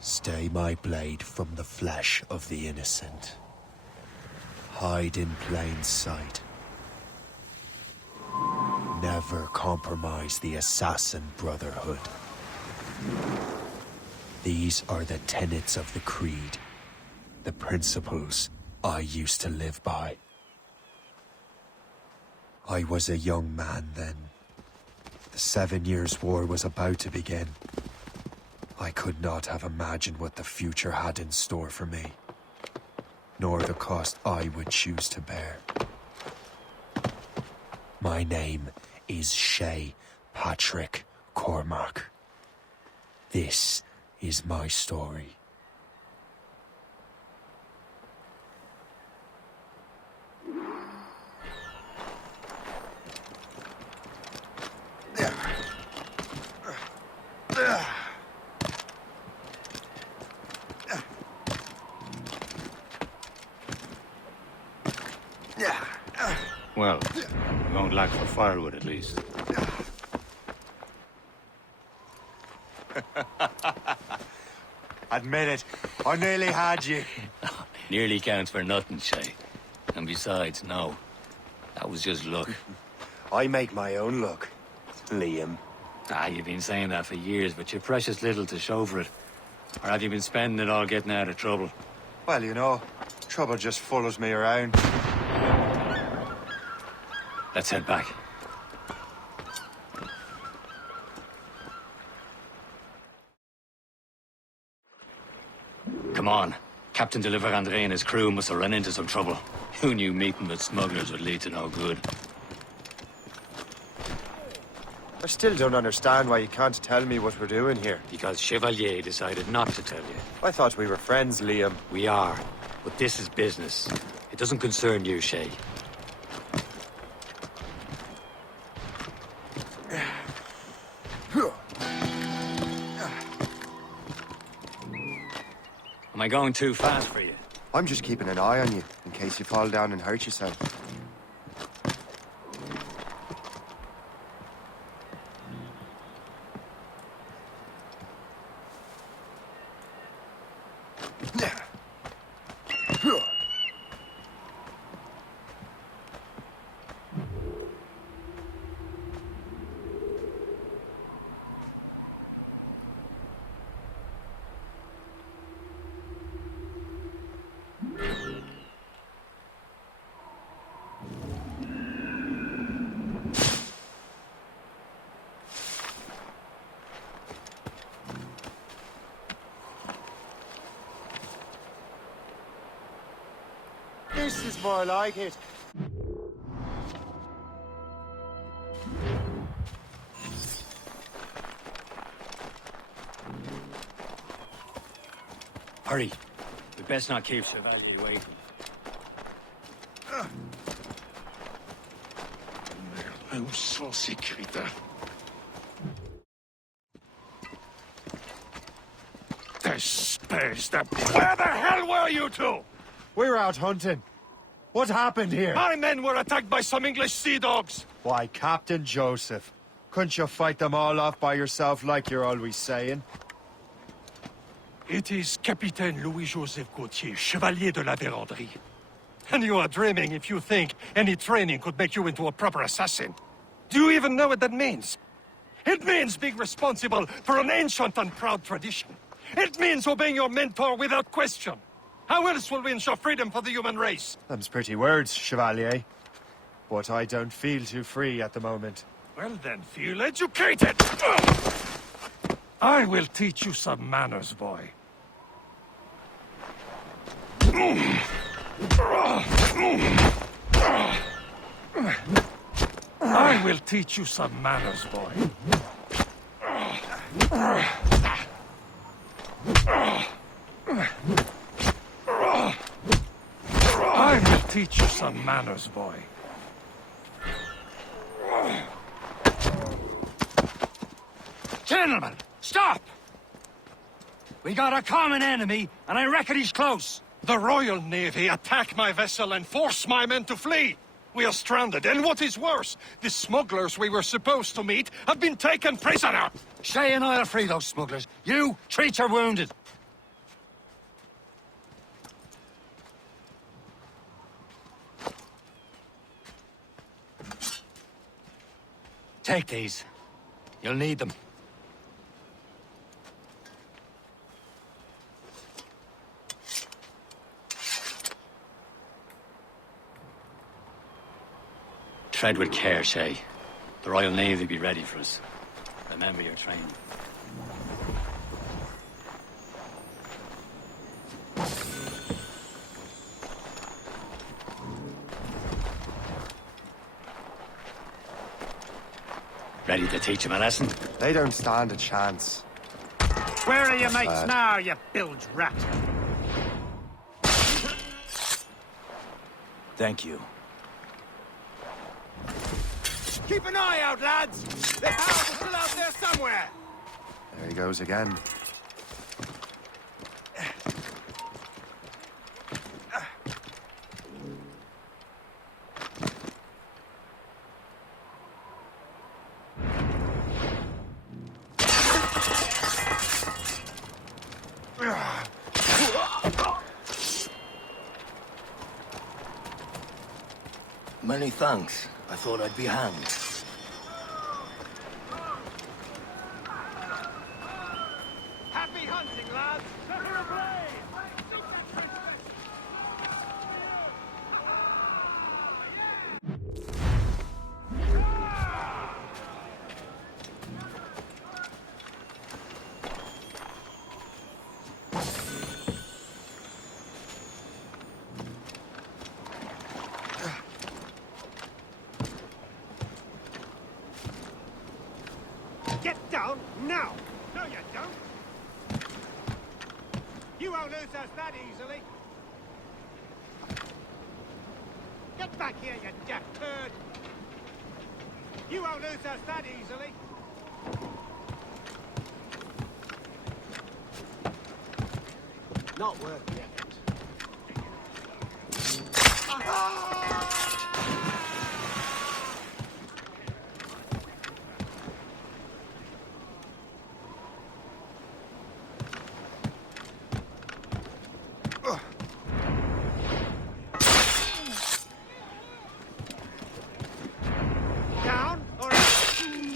Stay my blade from the flesh of the innocent. Hide in plain sight. Never compromise the Assassin Brotherhood. These are the tenets of the Creed, the principles I used to live by. I was a young man then. The 7 Years' War was about to begin. I could not have imagined what the future had in store for me, nor the cost I would choose to bear. My name is Shay Patrick Cormac. This is my story. Well, we won't lack for firewood, at least. Admit it, I nearly had you. Nearly counts for nothing, Shay. And besides, no. That was just luck. I make my own luck, Liam. You've been saying that for years, but you've precious little to show for it. Or have you been spending it all getting out of trouble? Well, you know, trouble just follows me around. Let's head back. Come on. Captain de Liverandre and his crew must have run into some trouble. Who knew meeting with smugglers would lead to no good? I still don't understand why you can't tell me what we're doing here. Because Chevalier decided not to tell you. I thought we were friends, Liam. We are, but this is business. It doesn't concern you, Shay. Am I going too fast for you? I'm just keeping an eye on you, in case you fall down and hurt yourself. This is more like it. Hurry. We best not keep Chevalier waiting. Où sont ces crétins? Where the hell were you two? We're out hunting. What happened here? My men were attacked by some English sea dogs. Why, Captain Joseph. Couldn't you fight them all off by yourself like you're always saying? It is Capitaine Louis-Joseph Gauthier, Chevalier de la Vérendrye. And you are dreaming if you think any training could make you into a proper assassin. Do you even know what that means? It means being responsible for an ancient and proud tradition. It means obeying your mentor without question. How else will we ensure freedom for the human race? Them's pretty words, Chevalier. But I don't feel too free at the moment. Well then, feel educated! I will teach you some manners, boy. I will teach you some manners, boy. I will teach you some manners, boy. Gentlemen, stop! We got a common enemy, and I reckon he's close. The Royal Navy attack my vessel and force my men to flee. We are stranded, and what is worse, the smugglers we were supposed to meet have been taken prisoner. Shay and I'll free those smugglers. You, treat your wounded. Take these. You'll need them. Tread with care, Shay. The Royal Navy will be ready for us. Remember your training. Ready to teach him a lesson? They don't stand a chance. Where are your mates now, you bilge rat? Thank you. Keep an eye out, lads! The house is still out there somewhere! There he goes again. Many thanks. I thought I'd be hanged. Happy hunting, lads! Center ablaze! Get down now! No, you don't! You won't lose us that easily! Get back here, you deaf turd! You won't lose us that easily! Not worth it. Down, or you!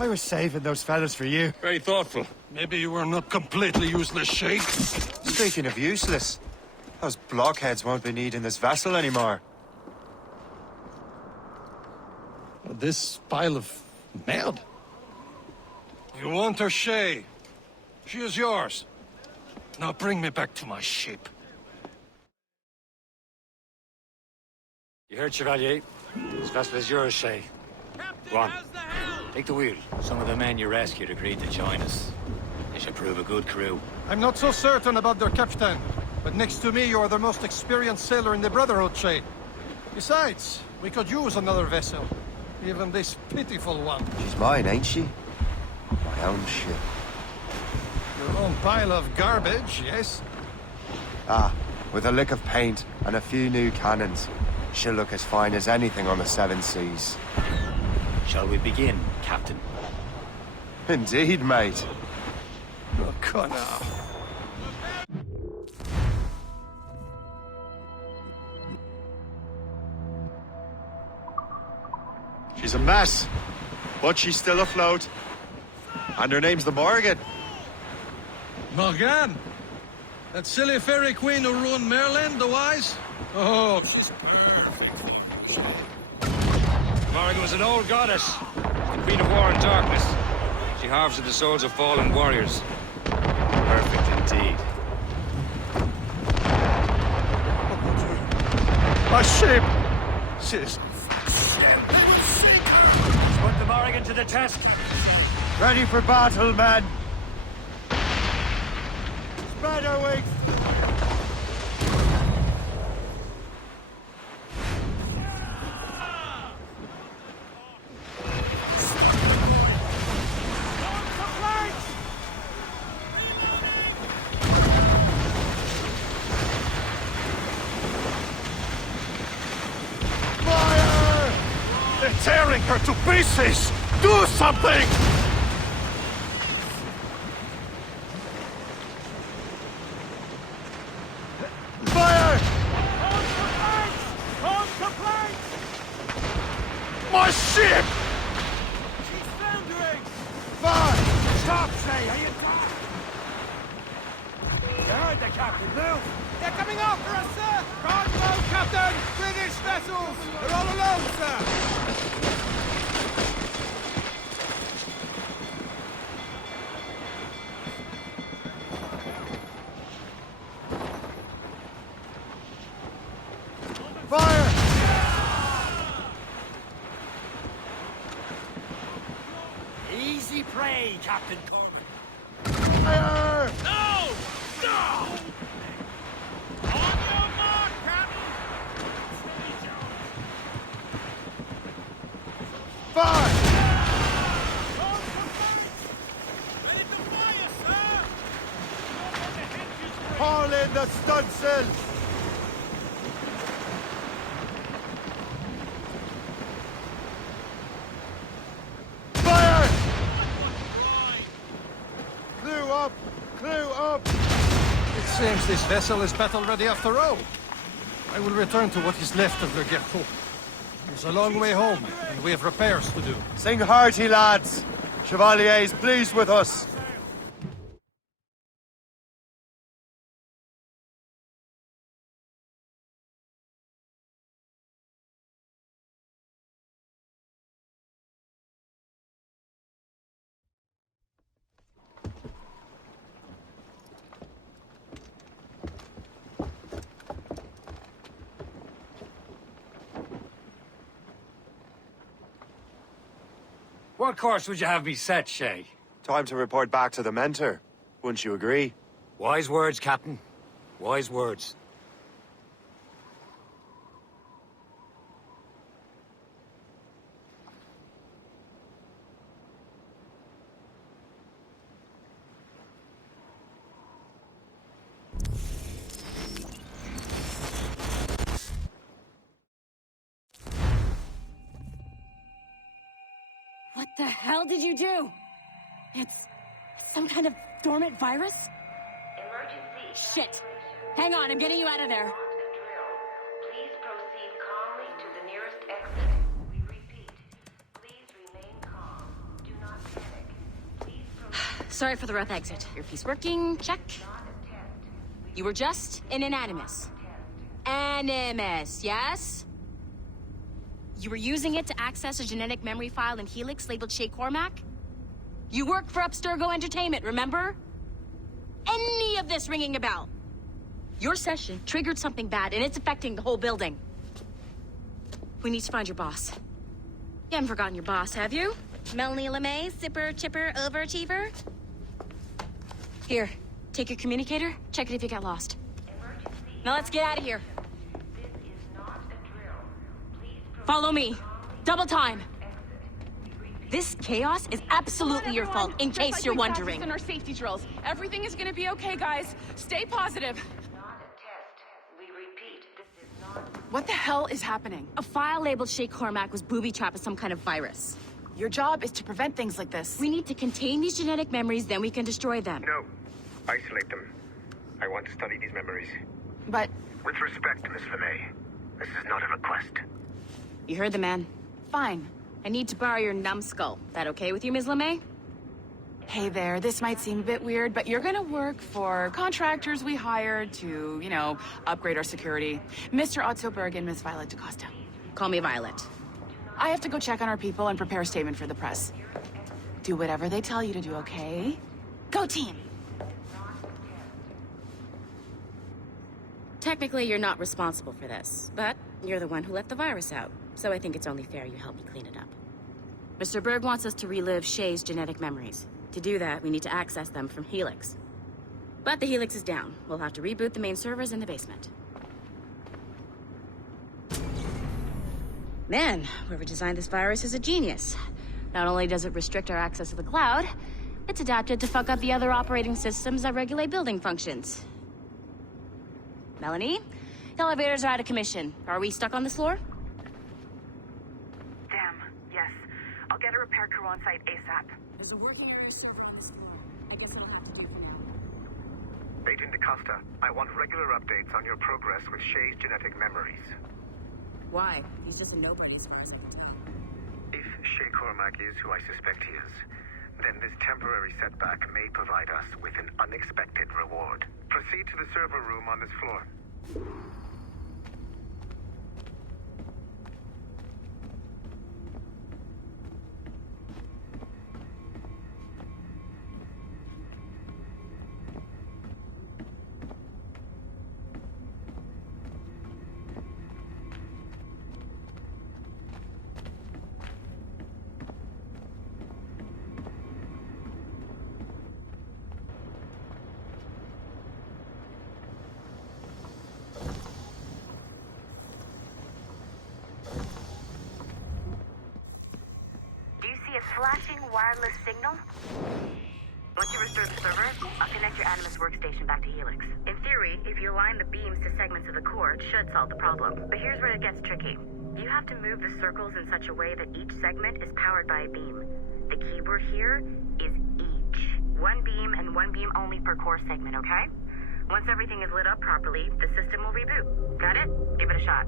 I was saving those fellas for you. Very thoughtful. Maybe you were not completely useless, Shay. Speaking of useless, those blockheads won't be needing this vessel anymore. This pile of mud. You want her, Shay? She is yours. Now bring me back to my ship. You heard, Chevalier? This vessel is yours, Shay. Go on. Take the wheel. Some of the men you rescued agreed to join us. They should prove a good crew. I'm not so certain about their captain, but next to me you are the most experienced sailor in the Brotherhood chain. Besides, we could use another vessel. Even this pitiful one. She's mine, ain't she? My own ship. Your own pile of garbage, yes? Ah, with a lick of paint and a few new cannons. She'll look as fine as anything on the Seven Seas. Shall we begin, Captain? Indeed, mate. Oh, Connor. She's a mess, but she's still afloat. And her name's the Morgan. Morgan? That silly fairy queen who ruined Merlin, the wise? Oh, she's... Morrigan was an old goddess, the queen of war and darkness. She harvested the souls of fallen warriors. Perfect indeed. My ship! She's... Put the Morrigan to the test. Ready for battle, men! Spread our wings! Fire! They're tearing her to pieces! Do something! Fire! My ship! Fire! Stop, say, are you gone? You heard the captain, Lou. They're coming after us, sir! Can't go, Captain! British vessels! They're all alone, sir! Fire! Easy prey, Captain Cormac. Fire! No! No! On your mark, Captain! Fire! Ready to fire, sir! Haul in the stunsails! Fire! Clew up! Clew up! It seems this vessel is battle-ready after all. I will return to what is left of the Gerfaut. It's a long way home, and we have repairs to do. Sing hearty, lads! Chevalier's pleased with us. What course would you have me set, Shay? Time to report back to the mentor. Wouldn't you agree? Wise words, Captain. Wise words. What the hell did you do? It's some kind of dormant virus? Emergency. Shit. Hang on, I'm getting you out of there. Please proceed calmly to the nearest exit. We repeat, please remain calm. Do not panic. Please proceed. Sorry for the rough exit. Earpiece working, check. Not attempt. You were just in an Animus. Animus, yes? You were using it to access a genetic memory file in Helix labeled Shay Cormac? You worked for Abstergo Entertainment, remember? Any of this ringing a bell? Your session triggered something bad, and it's affecting the whole building. We need to find your boss. You haven't forgotten your boss, have you? Melanie LeMay, sipper, chipper, overachiever? Here, take your communicator, check it if you get lost. Now let's get out of here. This is not a drill. Please Follow me. Double time. This chaos is absolutely your fault, in case you're wondering. In our safety drills. Everything is gonna be okay, guys. Stay positive. not a test. We repeat, this is not. What the hell is happening? A file labeled Shay Cormac was booby-trapped with some kind of virus. Your job is to prevent things like this. We need to contain these genetic memories, then we can destroy them. No. Isolate them. I want to study these memories. But With respect, Miss LeMay, this is not a request. You heard the man. fine. I need to borrow your numbskull. That okay with you, Ms. LeMay? Hey there, this might seem a bit weird, but you're gonna work for contractors we hired to, upgrade our security. Mr. Otto Berg and Miss Violet DaCosta. Call me Violet. I have to go check on our people and prepare a statement for the press. Do whatever they tell you to do, okay? Go team! Technically, you're not responsible for this, but you're the one who let the virus out, so I think it's only fair you help me clean it up. Mr. Berg wants us to relive Shay's genetic memories. To do that, we need to access them from Helix. But the Helix is down. We'll have to reboot the main servers in the basement. Man, whoever designed this virus is a genius. Not only does it restrict our access to the cloud, it's adapted to fuck up the other operating systems that regulate building functions. Melanie? The elevators are out of commission. Are we stuck on this floor? Damn, yes. I'll get a repair crew on site ASAP. There's a working area server on this floor. I guess it'll have to do for now. Agent DaCosta, I want regular updates on your progress with Shay's genetic memories. Why? He's just a nobody as far as I can tell. If Shay Cormac is who I suspect he is, then this temporary setback may provide us with an unexpected reward. Proceed to the server room on this floor. Flashing wireless signal? Once you restore the server, I'll connect your Animus workstation back to Helix. In theory, if you align the beams to segments of the core, it should solve the problem. But here's where it gets tricky. You have to move the circles in such a way that each segment is powered by a beam. The keyword here is each. One beam and one beam only per core segment, okay? Once everything is lit up properly, the system will reboot. Got it? Give it a shot.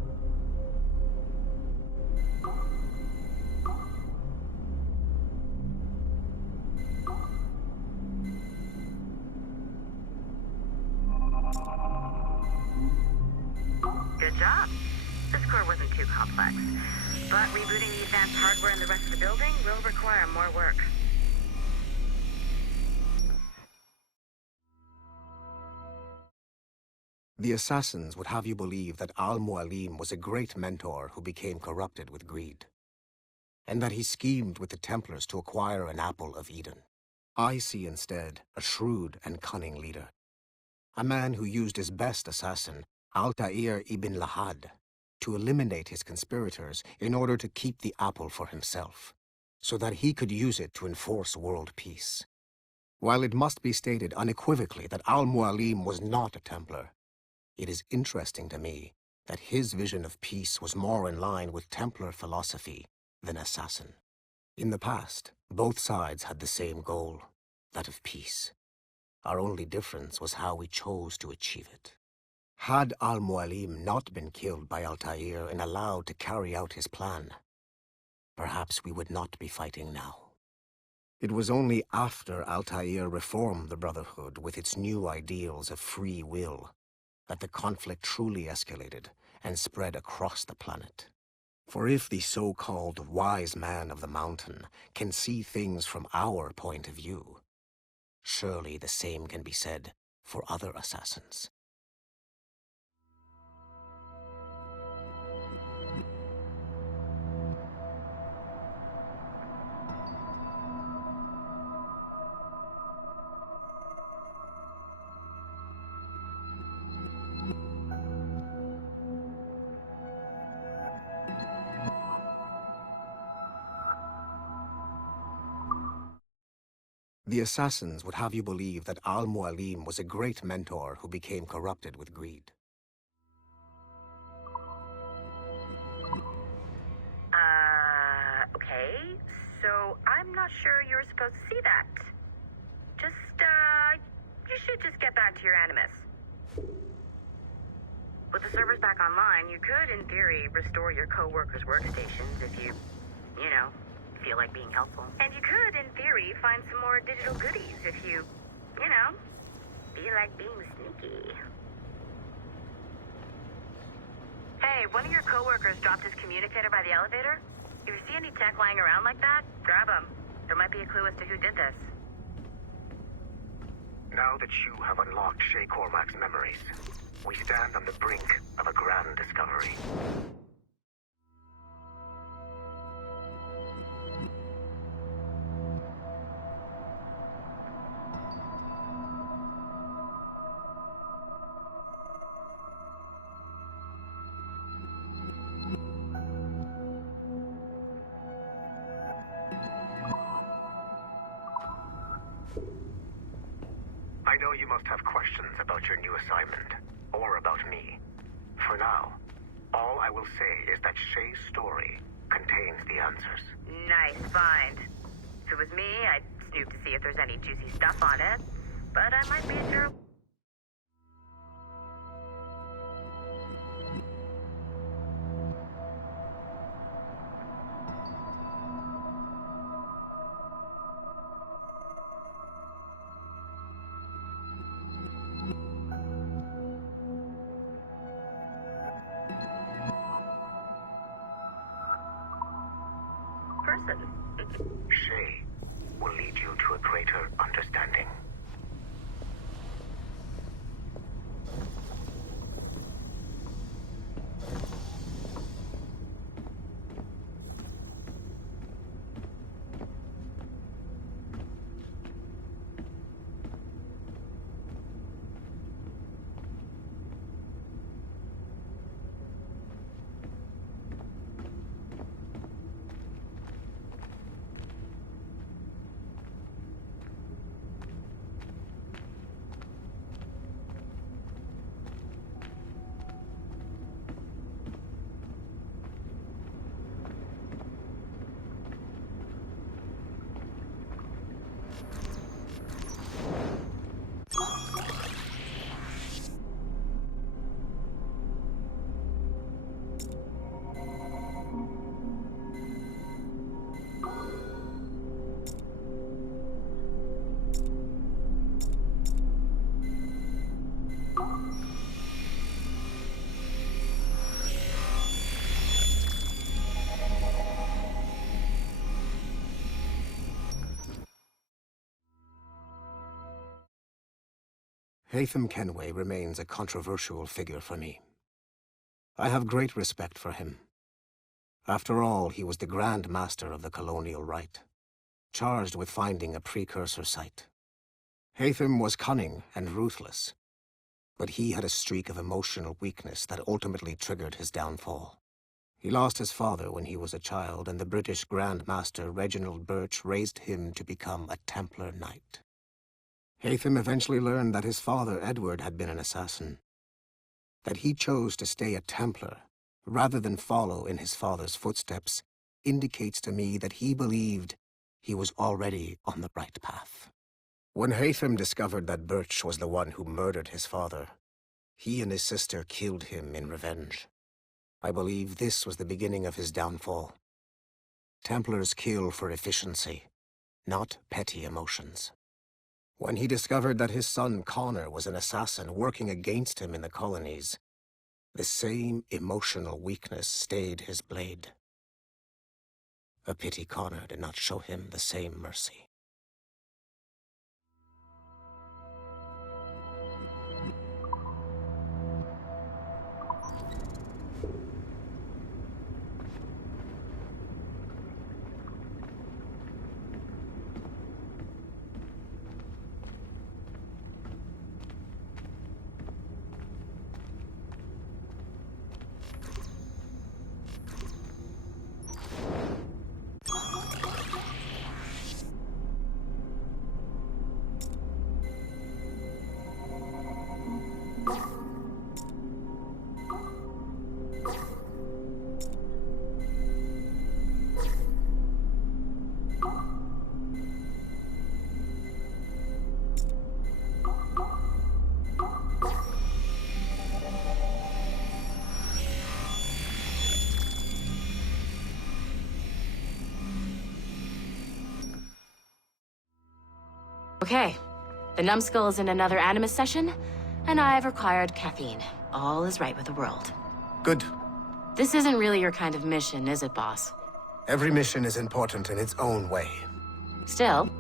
Good job. This core wasn't too complex, but rebooting the advanced hardware in the rest of the building will require more work. The assassins would have you believe that Al-Mualim was a great mentor who became corrupted with greed, and that he schemed with the Templars to acquire an apple of Eden. I see instead a shrewd and cunning leader, a man who used his best assassin, Altair ibn Lahad, to eliminate his conspirators in order to keep the apple for himself, so that he could use it to enforce world peace. While it must be stated unequivocally that Al-Mualim was not a Templar, it is interesting to me that his vision of peace was more in line with Templar philosophy than assassin. In the past, both sides had the same goal, that of peace. Our only difference was how we chose to achieve it. Had Al-Mualim not been killed by Altair and allowed to carry out his plan, perhaps we would not be fighting now. It was only after Altair reformed the Brotherhood with its new ideals of free will that the conflict truly escalated and spread across the planet. For if the so-called wise man of the mountain can see things from our point of view, surely the same can be said for other assassins. The assassins would have you believe that Al-Mualim was a great mentor who became corrupted with greed. Okay. So I'm not sure you're supposed to see that. You should just get back to your Animus. With the servers back online, you could, in theory, restore your co-workers' workstations if you feel like being helpful. And you could, in theory, find some more digital goodies if you feel like being sneaky. Hey, one of your co-workers dropped his communicator by the elevator. If you see any tech lying around like that, grab them. There might be a clue as to who did this. Now that you have unlocked Shay Cormac's memories, we stand on the brink of a grand discovery. I know you must have questions about your new assignment, or about me. For now, all I will say is that Shay's story contains the answers. Nice find. If it was me, I'd snoop to see if there's any juicy stuff on it. But I might be a jerk. Shay will lead you to a greater understanding. Haytham Kenway remains a controversial figure for me. I have great respect for him. After all, he was the Grand Master of the Colonial Rite, charged with finding a precursor site. Haytham was cunning and ruthless, but he had a streak of emotional weakness that ultimately triggered his downfall. He lost his father when he was a child, and the British Grand Master Reginald Birch raised him to become a Templar Knight. Haytham eventually learned that his father, Edward, had been an assassin. That he chose to stay a Templar, rather than follow in his father's footsteps, indicates to me that he believed he was already on the right path. When Haytham discovered that Birch was the one who murdered his father, he and his sister killed him in revenge. I believe this was the beginning of his downfall. Templars kill for efficiency, not petty emotions. When he discovered that his son Connor was an assassin working against him in the colonies, the same emotional weakness stayed his blade. A pity Connor did not show him the same mercy. Okay. The numbskull is in another Animus session, and I've required caffeine. All is right with the world. Good. This isn't really your kind of mission, is it, boss? Every mission is important in its own way. Still,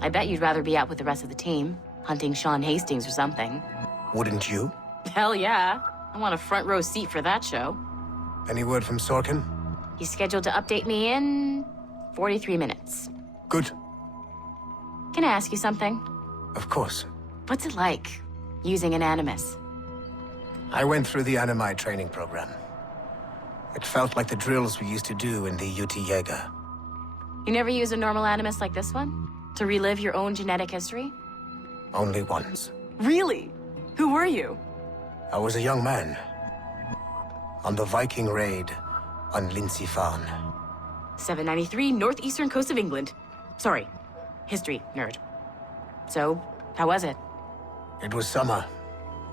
I bet you'd rather be out with the rest of the team, hunting Sean Hastings or something. Wouldn't you? Hell yeah. I want a front row seat for that show. Any word from Sorkin? He's scheduled to update me in 43 minutes. Good. Can I ask you something? Of course. What's it like, using an Animus? I went through the Animai training program. It felt like the drills we used to do in the UT Jaeger. You never use a normal Animus like this one? To relive your own genetic history? Only once. Really? Who were you? I was a young man. On the Viking raid on Lindsey Farn. 793, northeastern coast of England. Sorry, history nerd. So, how was it? It was summer.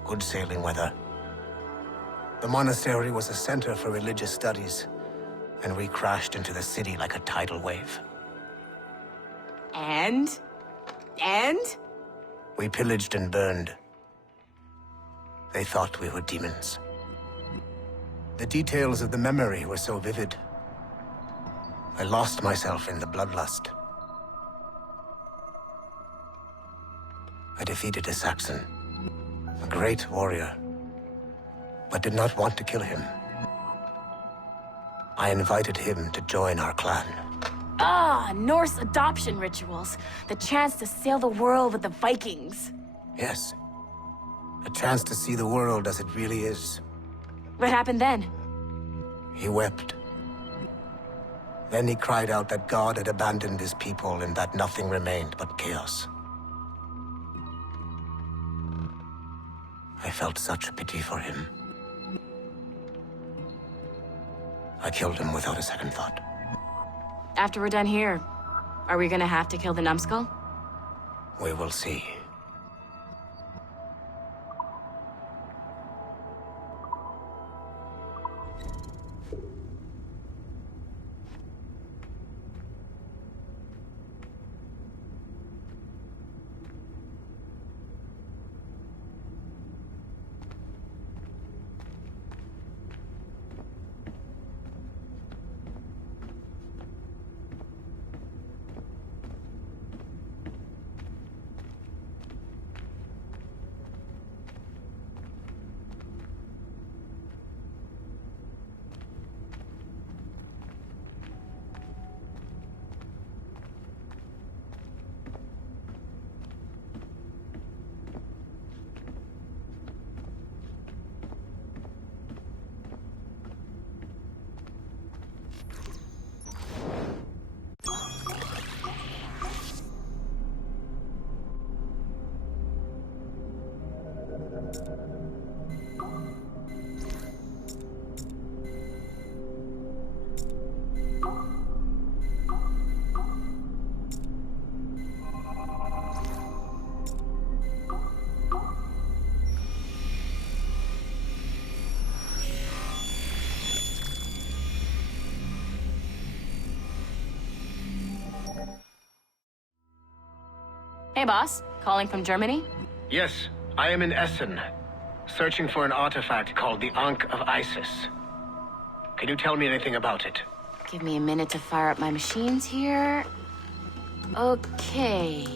Good sailing weather. The monastery was a center for religious studies, and we crashed into the city like a tidal wave. And? We pillaged and burned. They thought we were demons. The details of the memory were so vivid. I lost myself in the bloodlust. I defeated a Saxon, a great warrior, but did not want to kill him. I invited him to join our clan. Ah, Norse adoption rituals. The chance to sail the world with the Vikings. Yes. A chance to see the world as it really is. What happened then? He wept. Then he cried out that God had abandoned his people and that nothing remained but chaos. I felt such pity for him. I killed him without a second thought. After we're done here, are we gonna have to kill the numbskull? We will see. Hey, boss. Calling from Germany? Yes, I am in Essen, searching for an artifact called the Ankh of Isis. Can you tell me anything about it? Give me a minute to fire up my machines here. Okay.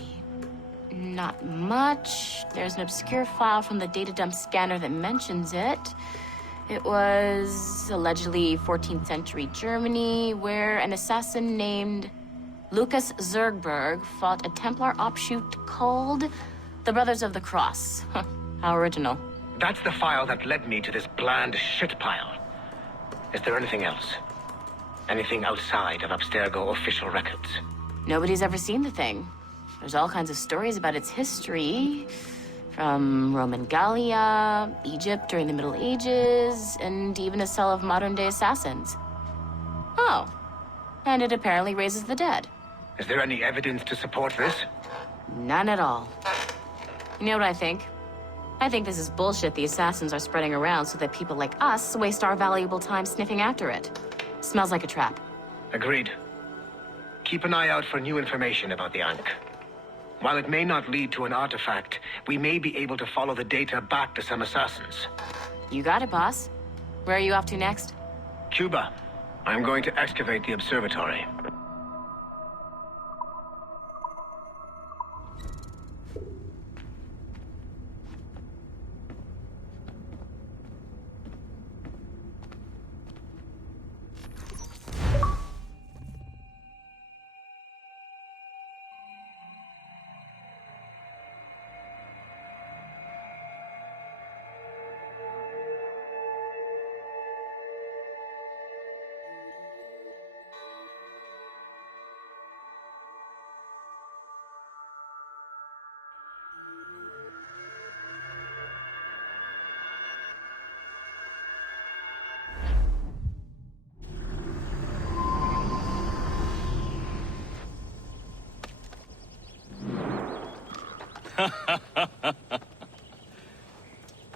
Not much. There's an obscure file from the data dump scanner that mentions it. It was allegedly 14th century Germany, where an assassin named Lucas Zergberg fought a Templar offshoot called the Brothers of the Cross. Huh, how original. That's the file that led me to this bland shit pile. Is there anything else? Anything outside of Abstergo official records? Nobody's ever seen the thing. There's all kinds of stories about its history. From Roman Gallia, Egypt during the Middle Ages, and even a cell of modern-day assassins. Oh. And it apparently raises the dead. Is there any evidence to support this? None at all. You know what I think? I think this is bullshit the assassins are spreading around so that people like us waste our valuable time sniffing after it. Smells like a trap. Agreed. Keep an eye out for new information about the Ankh. While it may not lead to an artifact, we may be able to follow the data back to some assassins. You got it, boss. Where are you off to next? Cuba. I'm going to excavate the observatory.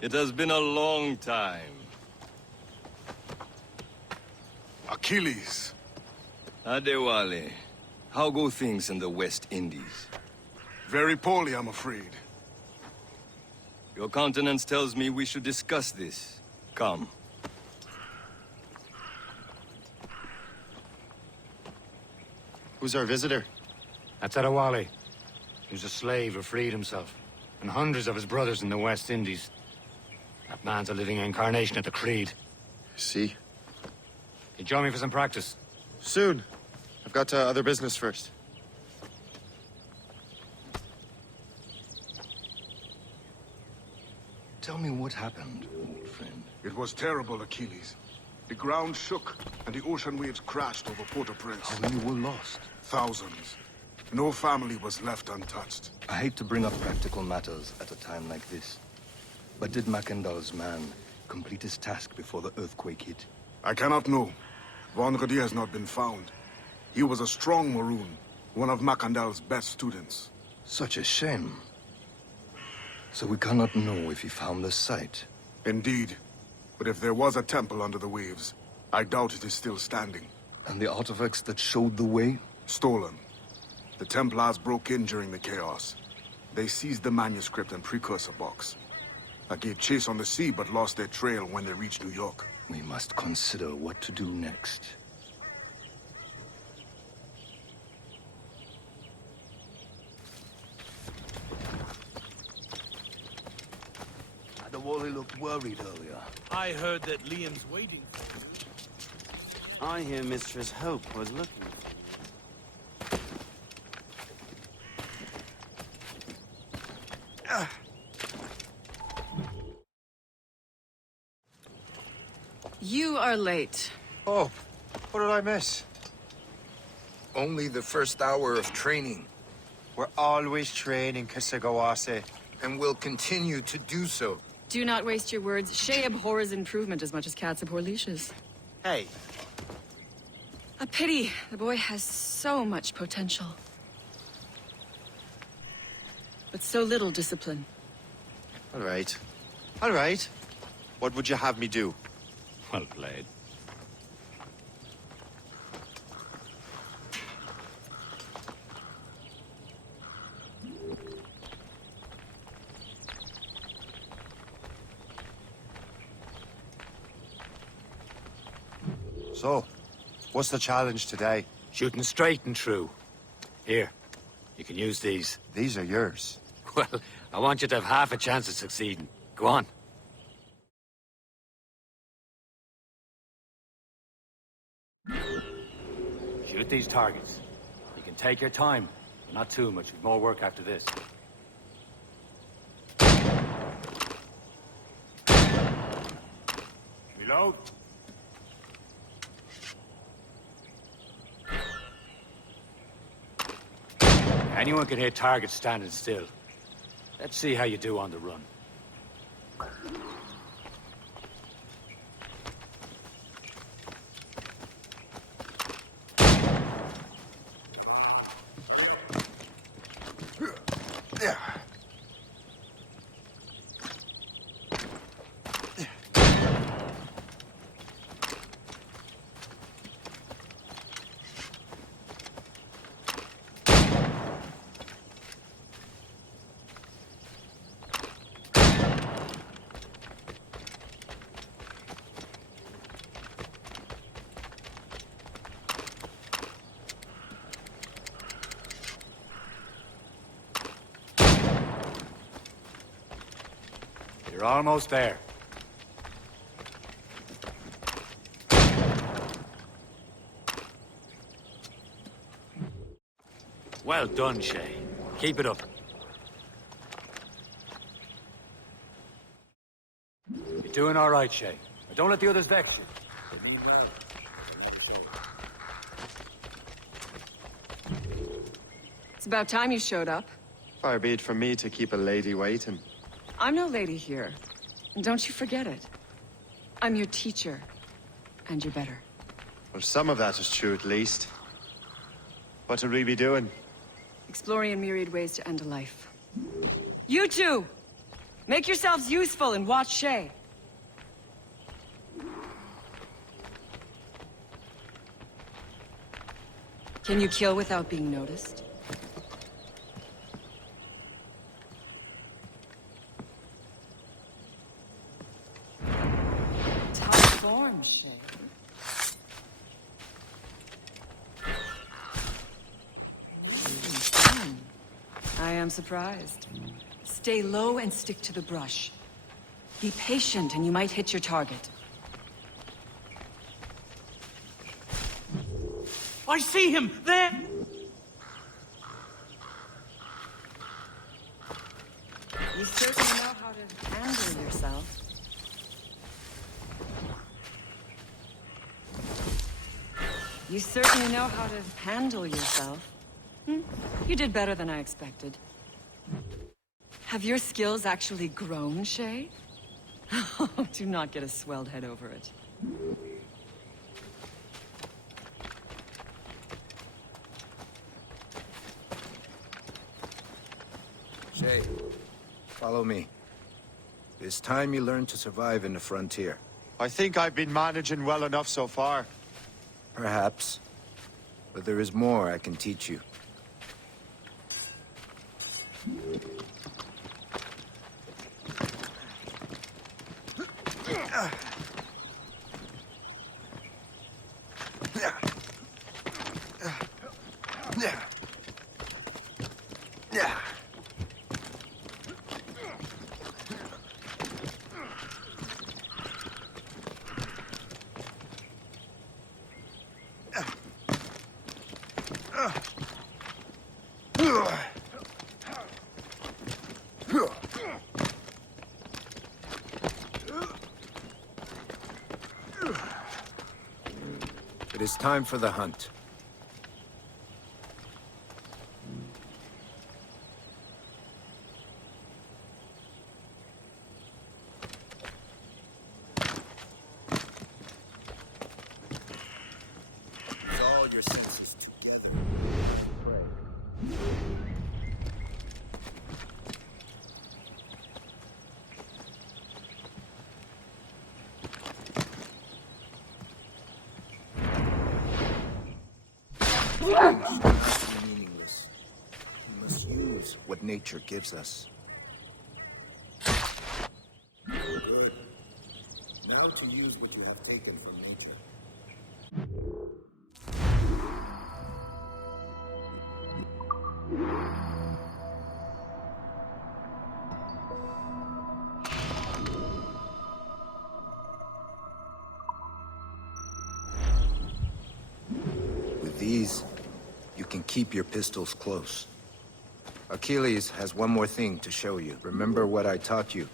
It has been a long time. Achilles. Adewale, how go things in the West Indies? Very poorly, I'm afraid. Your countenance tells me we should discuss this. Come. Who's our visitor? That's Adewale. He was a slave who freed himself. And hundreds of his brothers in the West Indies. That man's a living incarnation of the Creed. See? You join me for some practice? Soon. I've got other business first. Tell me what happened, old friend. It was terrible, Achilles. The ground shook, and the ocean waves crashed over Port-au-Prince. How many were lost? Thousands. No family was left untouched. I hate to bring up practical matters at a time like this. But did Mackandal's man complete his task before the earthquake hit? I cannot know. Von Rudi has not been found. He was a strong Maroon, one of Mackandal's best students. Such a shame. So we cannot know if he found the site. Indeed. But if there was a temple under the waves, I doubt it is still standing. And the artifacts that showed the way? Stolen. The Templars broke in during the chaos. They seized the manuscript and precursor box. I gave chase on the sea, but lost their trail when they reached New York. We must consider what to do next. Adewale looked worried earlier. I heard that Liam's waiting for you. I hear Mistress Hope was looking for you. You are late. Oh, what did I miss? Only the first hour of training. We're always training, Kisagawase. And will continue to do so. Do not waste your words. Shay abhors improvement as much as cats abhor leashes. Hey. A pity. The boy has so much potential. But so little discipline. All right. All right. What would you have me do? Well played. So, what's the challenge today? Shooting straight and true. Here, you can use these. These are yours. Well, I want you to have half a chance of succeeding. Go on. Shoot these targets. You can take your time, but not too much. We've more work after this. Reload. Anyone can hit targets standing still. Let's see how you do on the run. almost there. Well done, Shay. Keep it up. You're doing all right, Shay. But don't let the others vex you. It's about time you showed up. Far be it from me to keep a lady waiting. I'm no lady here. And don't you forget it. I'm your teacher. And you're better. Well, some of that is true at least. What would we be doing? Exploring a myriad ways to end a life. You two! Make yourselves useful and watch Shay. Can you kill without being noticed? Top form, Shay. I am surprised. Stay low and stick to the brush. Be patient and you might hit your target. I see him! There! You certainly know how to handle yourself. You certainly know how to handle yourself. You did better than I expected. Have your skills actually grown, Shay? Do not get a swelled head over it. Shay, follow me. It's time you learn to survive in the frontier. I think I've been managing well enough so far. Perhaps. But there is more I can teach you. It is time for the hunt. Use all your senses together. Meaningless. We must use what nature gives us. Good. Now to use what you have taken from nature. With these, you can keep your pistols close. Achilles has one more thing to show you. Remember what I taught you.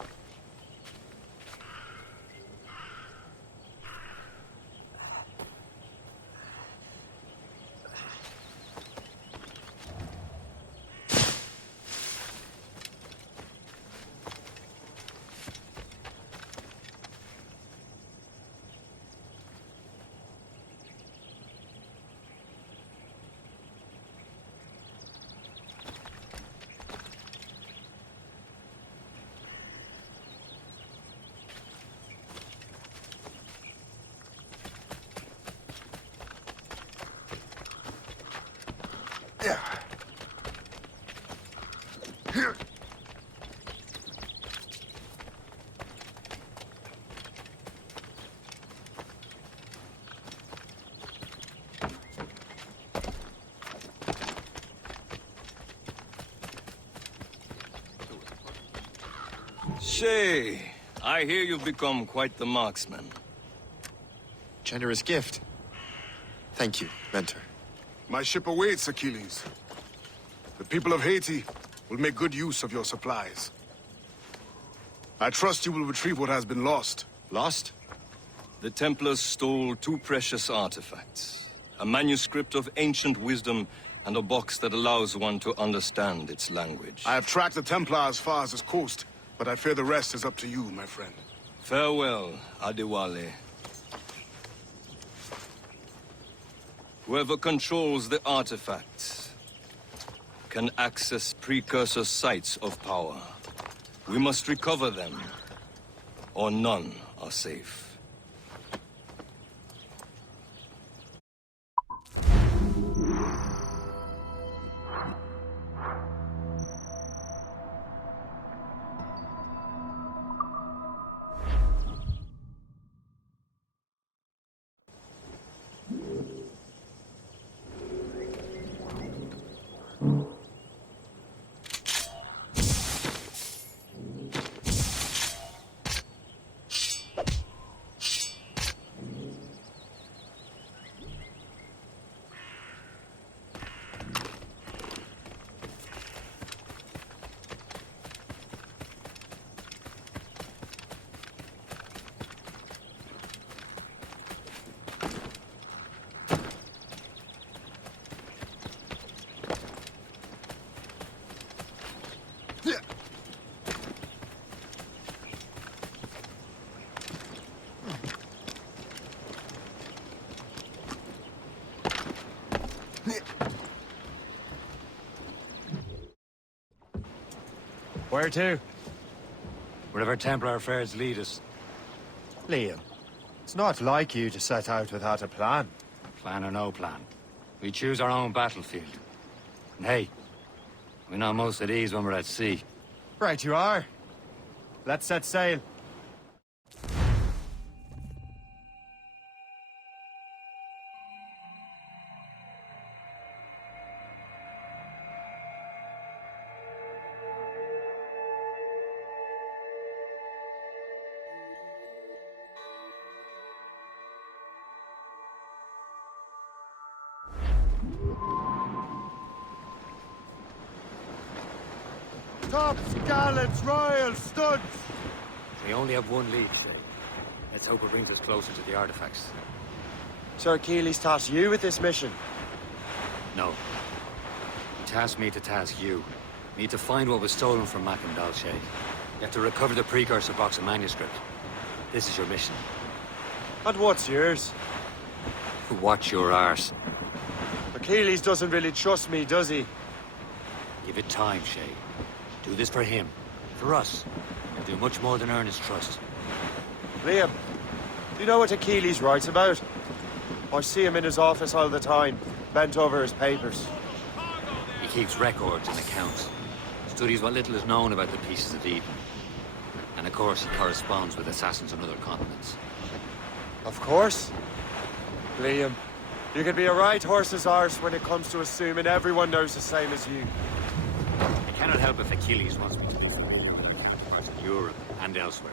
Shay, I hear you've become quite the marksman. Generous gift. Thank you, Mentor. My ship awaits, Achilles. The people of Haiti will make good use of your supplies. I trust you will retrieve what has been lost. Lost? The Templars stole 2 precious artifacts. A manuscript of ancient wisdom and a box that allows one to understand its language. I have tracked the Templar as far as this coast, but I fear the rest is up to you, my friend. Farewell, Adewale. Whoever controls the artifacts can access precursor sites of power. We must recover them, or none are safe. Where to? Wherever Templar affairs lead us. Liam, it's not like you to set out without a plan. Plan or no plan. We choose our own battlefield. And hey, we know most of these when we're at sea. Right you are. Let's set sail. Tops, gallants, royals, studs! We only have one lead, Shay. Let's hope it brings us closer to the artifacts. Sir Achilles tasked you with this mission. No. He tasked me to task you. We need to find what was stolen from Mackandal, Shay. You have to recover the precursor box of manuscript. This is your mission. And what's yours? Watch your arse. Achilles doesn't really trust me, does he? Give it time, Shay. Do this for him. For us. You'll do much more than earn his trust. Liam, do you know what Achilles writes about? I see him in his office all the time, bent over his papers. He keeps records and accounts. Studies what little is known about the pieces of Eden. And of course, he corresponds with assassins on other continents. Of course. Liam, you can be a right horse's arse when it comes to assuming everyone knows the same as you. I cannot help if Achilles wants me to be familiar with our counterparts in Europe and elsewhere.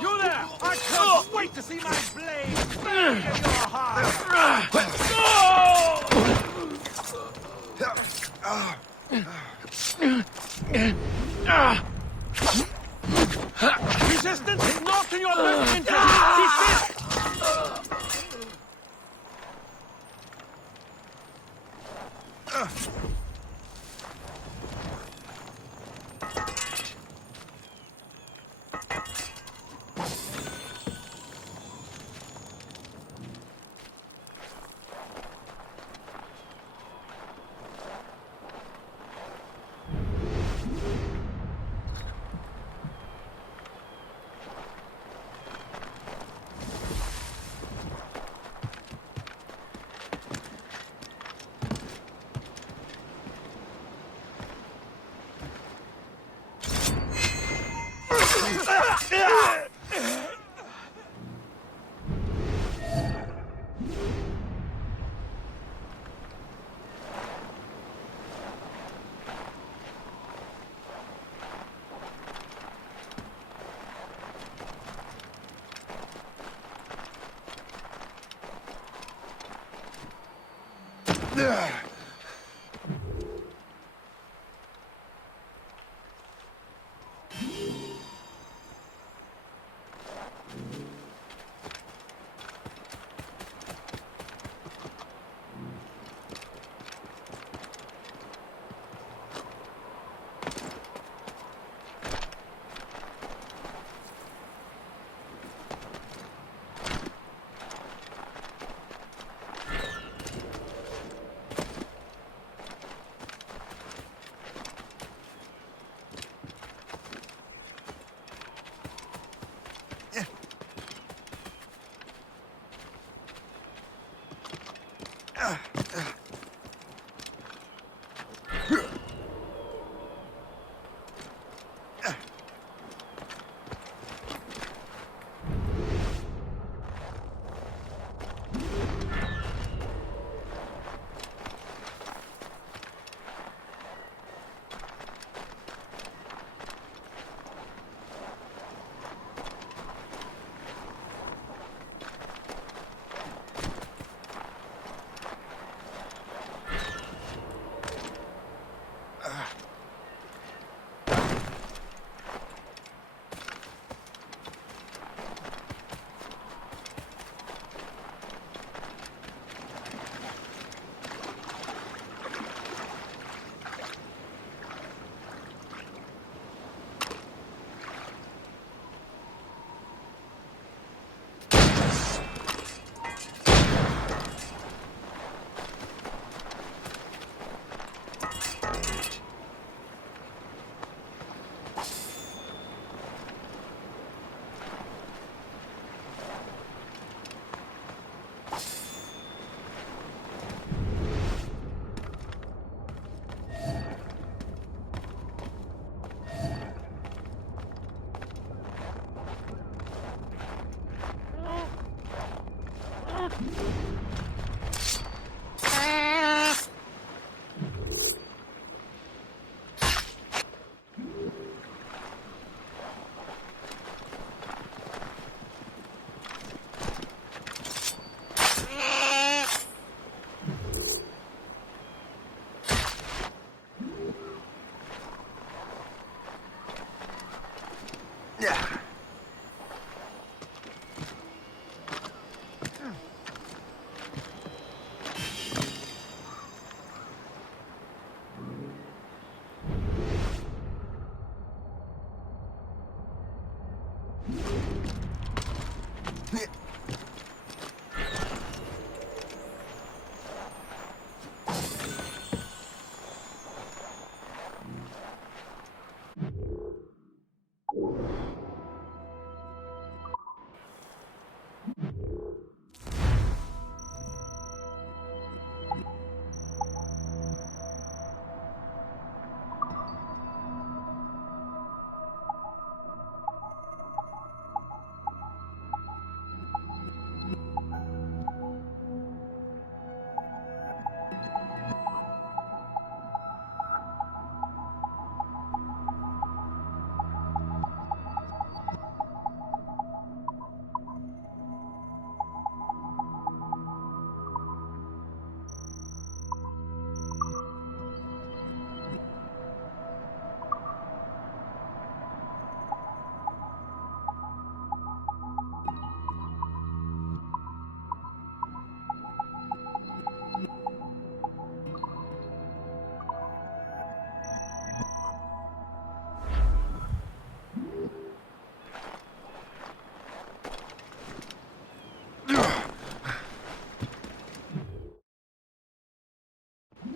You there! I can't wait to see my blade burn in your heart! Resistance is not in your best interest!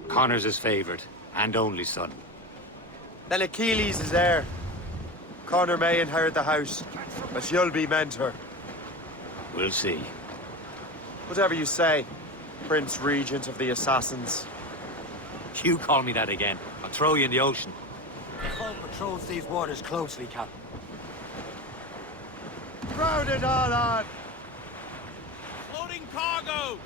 Connor's his favourite, and only son. Then Achilles is heir. Connor may inherit the house, but you'll be mentor. We'll see. Whatever you say, Prince Regent of the Assassins. You call me that again, I'll throw you in the ocean. The foe patrols these waters closely, Captain. Crowd it all on! Loading cargo!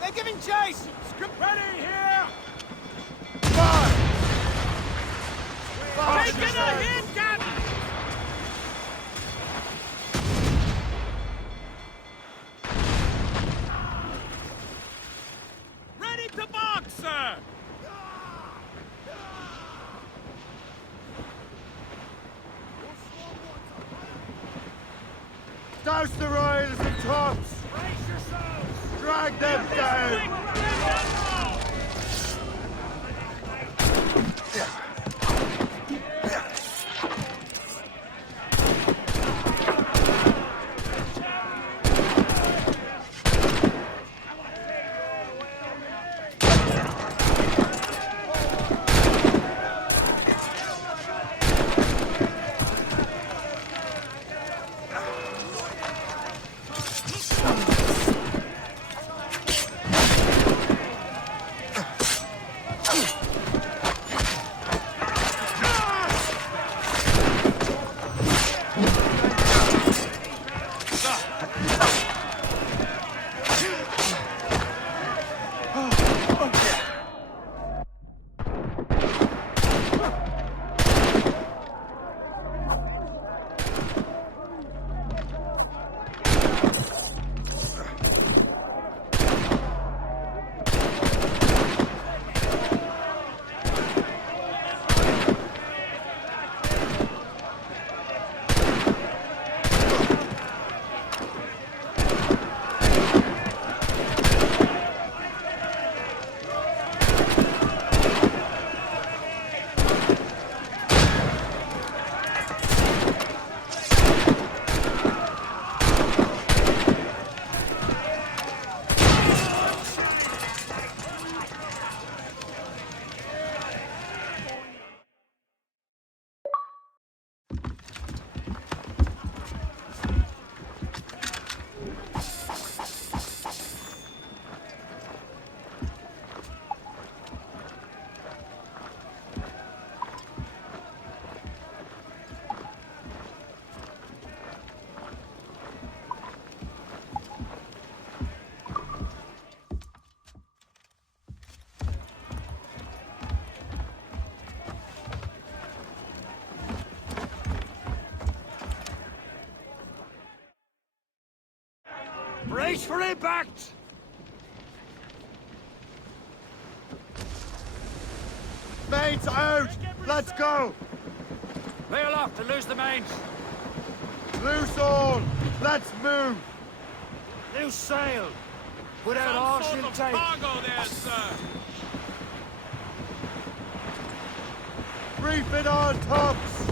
They're giving chase! Script ready here! Taking a hit, Captain! Ready to box, sir! Douse the royals and tops! Brace yourselves! Drag them down! Brace for impact! Mains out! Let's go! Lay aloft to lose the mains. Loose all! Let's move! Loose sail. Put out all she'll take. Cargo there, sir. Reef it on tops!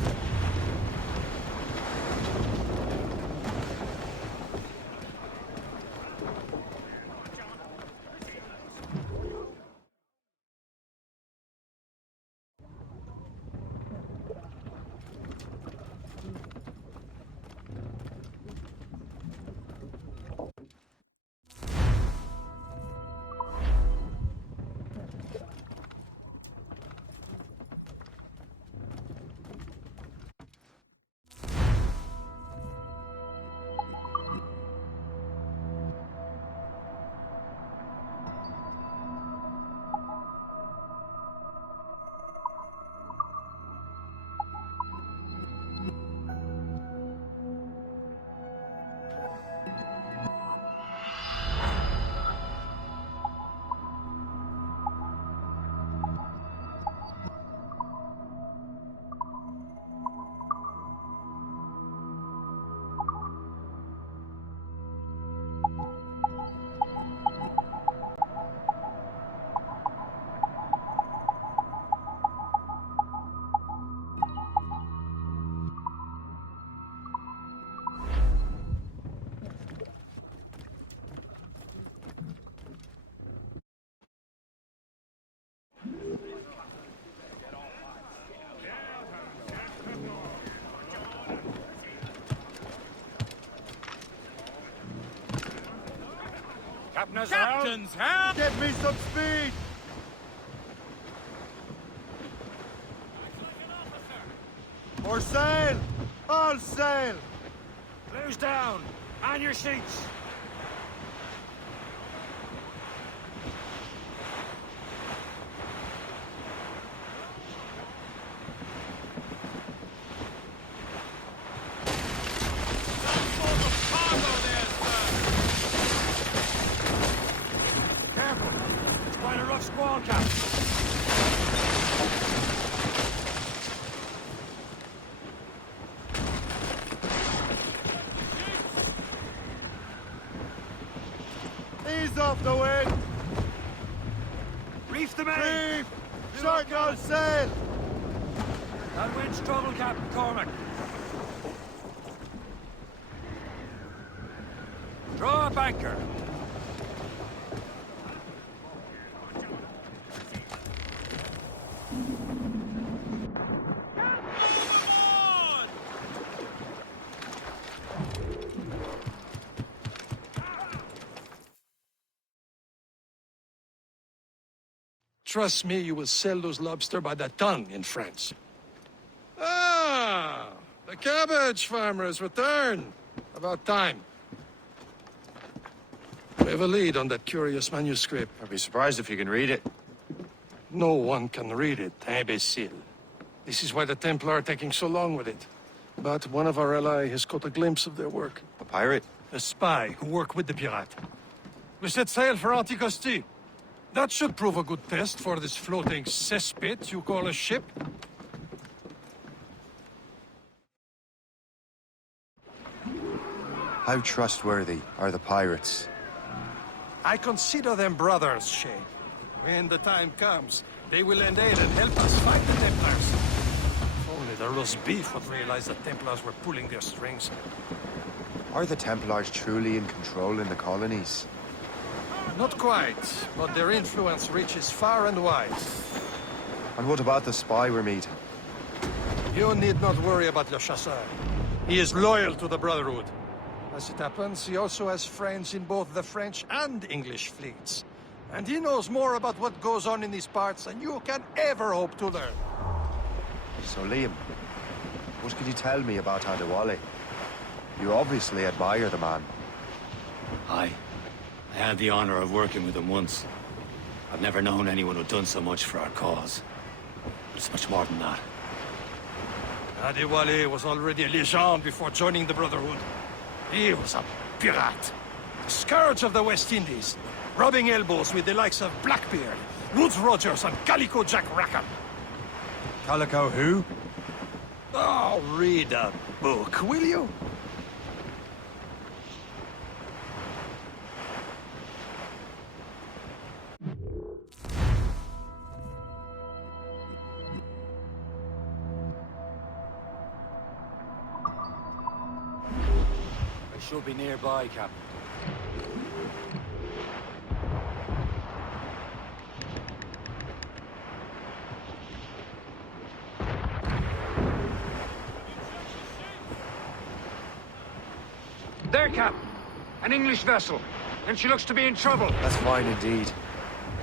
Captain's help! Give me some speed! More sail! All sail! Close down! On your sheets! Squall, Captain. Ease off the wind! Reef the main! Reef! Shorten all sail! That wind's trouble, Captain Cormac. Draw up anchor. Trust me, you will sell those lobster by the ton in France. Ah! The cabbage farmers return. About time. We have a lead on that curious manuscript. I'd be surprised if you can read it. No one can read it, imbecile. This is why the Templar are taking so long with it. But one of our allies has caught a glimpse of their work. A pirate? A spy who worked with the pirate. We set sail for Anticosti. That should prove a good test for this floating cesspit you call a ship. How trustworthy are the pirates? I consider them brothers, Shay. When the time comes, they will lend aid and help us fight the Templars. If only the roast beef would realize the Templars were pulling their strings. Are the Templars truly in control in the colonies? Not quite, but their influence reaches far and wide. And what about the spy we're meeting? You need not worry about Le Chasseur. He is loyal to the Brotherhood. As it happens, he also has friends in both the French and English fleets. And he knows more about what goes on in these parts than you can ever hope to learn. So, Liam, what can you tell me about Adewale? You obviously admire the man. Aye. I had the honor of working with him once. I've never known anyone who'd done so much for our cause. But it's much more than that. Adewale was already a legend before joining the Brotherhood. He was a pirate. Scourge of the West Indies, rubbing elbows with the likes of Blackbeard, Woodes Rogers, and Calico Jack Rackham. Calico who? Oh, read a book, will you? I should be nearby, Captain. There, Captain. An English vessel. And she looks to be in trouble. That's fine indeed.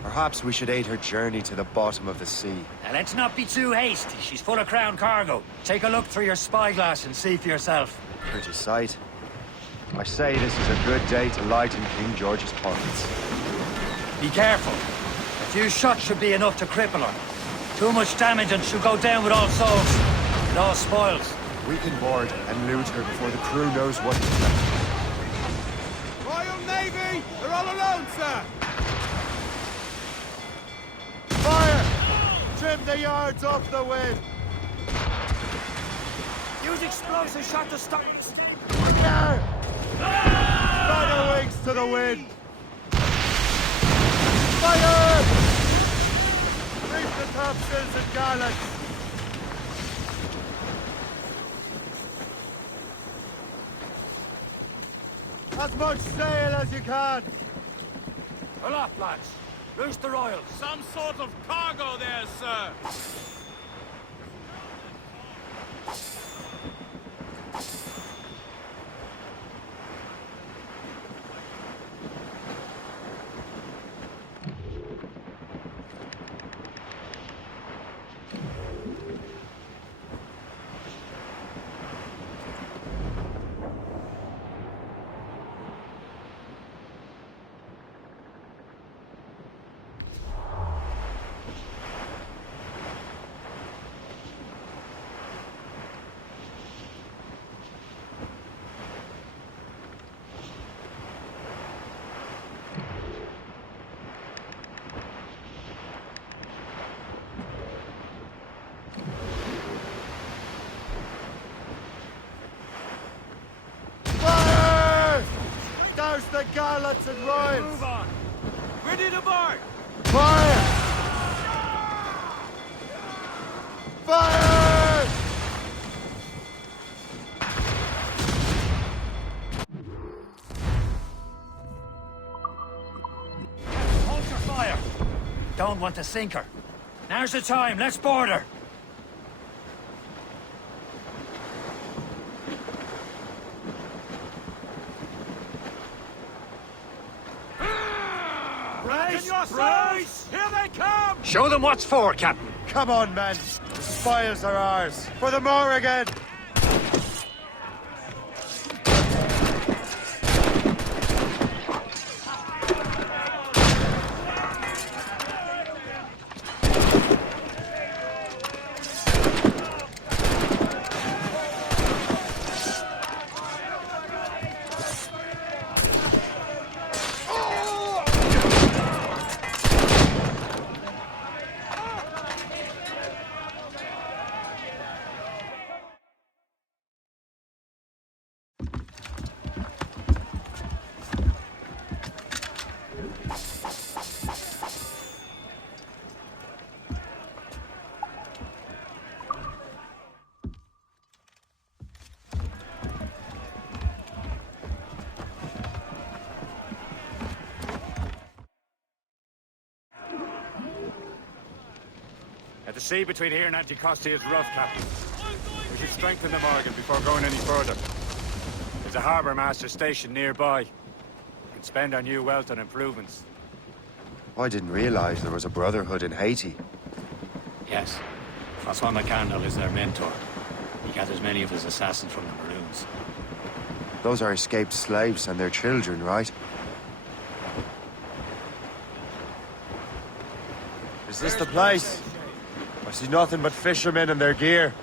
Perhaps we should aid her journey to the bottom of the sea. Now, let's not be too hasty. She's full of crown cargo. Take a look through your spyglass and see for yourself. Pretty sight. I say this is a good day to lighten King George's pockets. Be careful. A few shots should be enough to cripple her. Too much damage and she'll go down with all souls. It all spoils. We can board and loot her before the crew knows what to do. Royal Navy! They're all alone, sir! Fire! Trim the yards off the wind! Use explosive shot to stop... Fire! Banner wings to the wind! Fire! Reef the topsails and gallants! As much sail as you can! Aloft, lads. Loose the royals. Some sort of cargo there, sir. Douse the gallants and royals! Move on! Ready to board! Fire! Fire! Hold your fire. Don't want to sink her. Now's the time. Let's board her. Brace! Here they come! Show them what's for, Captain. Come on, men. The spoils are ours. For the Morrigan! The sea between here and Anticosti is rough, Captain. We should strengthen the Morgan before going any further. There's a harbour master station nearby. We can spend our new wealth on improvements. I didn't realize there was a brotherhood in Haiti. Yes. Francois McCandle is their mentor. He gathers many of his assassins from the Maroons. Those are escaped slaves and their children, right? Is this the place? I see nothing but fishermen and their gear.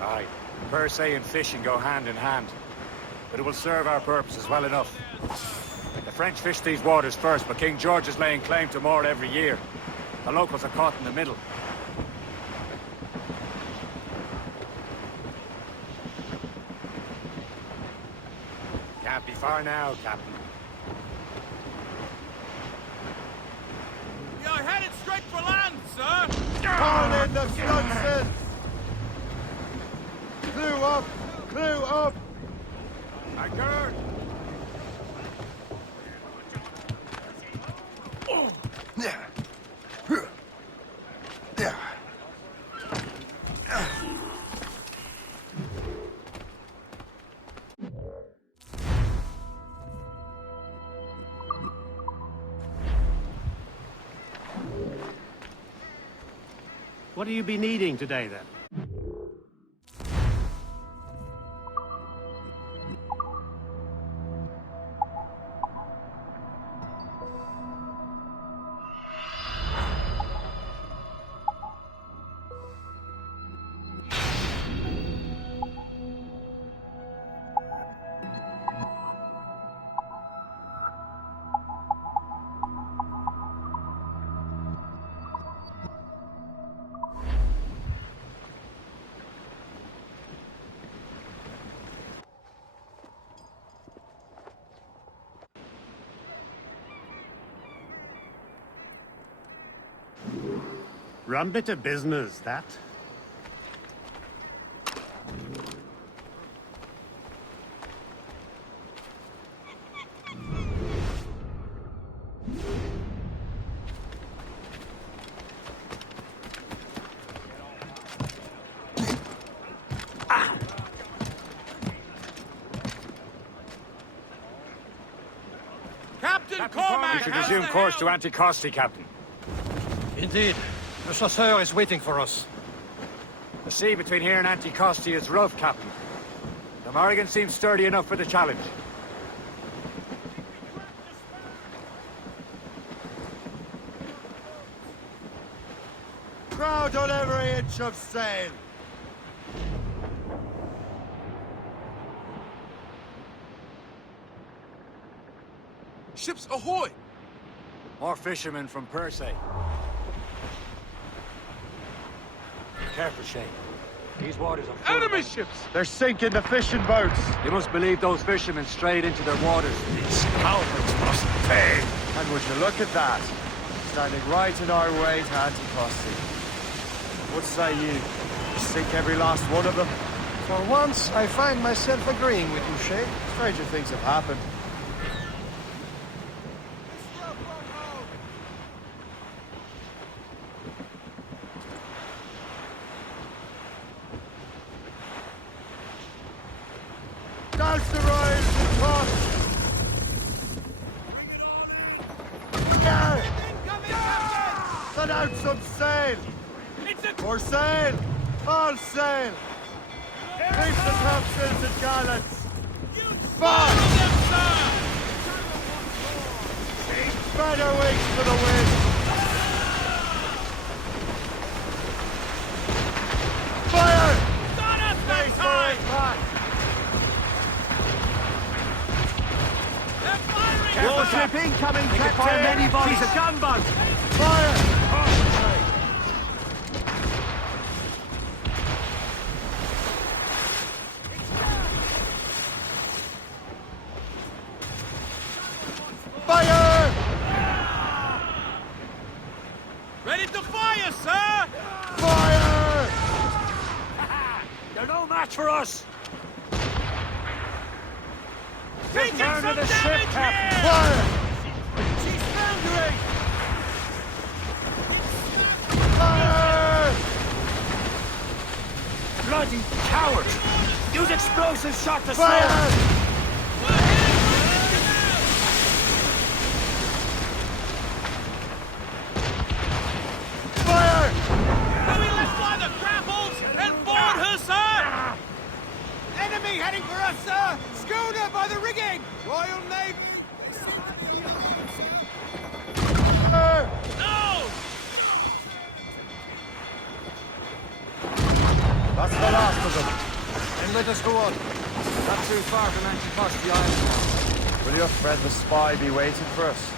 Aye. Per se and fishing go hand in hand. But it will serve our purposes well enough. French fish these waters first, but King George is laying claim to more every year. The locals are caught in the middle. Can't be far now, Captain. We are headed straight for land, sir! Call in the stunsails! Clue up! Clue up! Anchor! What do you be needing today, then? Rum bit of business, that. Captain Cormac! We should resume course to Anticosti, Captain. Indeed. The chasseur is waiting for us. The sea between here and Anticosti is rough, Captain. The Morrigan seems sturdy enough for the challenge. Crowd on every inch of sail! Ships ahoy! More fishermen from Persay. Careful, Shay. These waters are full. Enemy ships! They're sinking the fishing boats! You must believe those fishermen strayed into their waters. These cowards must pay! And would you look at that? Standing right in our way to Anticosti. What say you? Sink every last one of them? For once, I find myself agreeing with you, Shay. Stranger things have happened. Douse the royals and cross! Let out some sail! For sail! All sail! Keep the topsails and gallants! Fast! Better wings for the wind! Fire! Stay for it, Pat! Warship incoming, Captain! She's a gunboat! Fire! Fire! Ready to fire, sir! Fire! They're no match for us! Taking some Return to the ship, damage Captain! here! Fire! She's foundering! Fire! Bloody coward! Use explosive shot to slow Fire! them! Fire! Will we let fly the grapples and board her, sir? Enemy heading for us, sir! Schooner by the rigging! Royal Navy! No! That's the last of them. Then let us go on. Not too far from Anticosti Island. Will your friend the spy be waiting for us?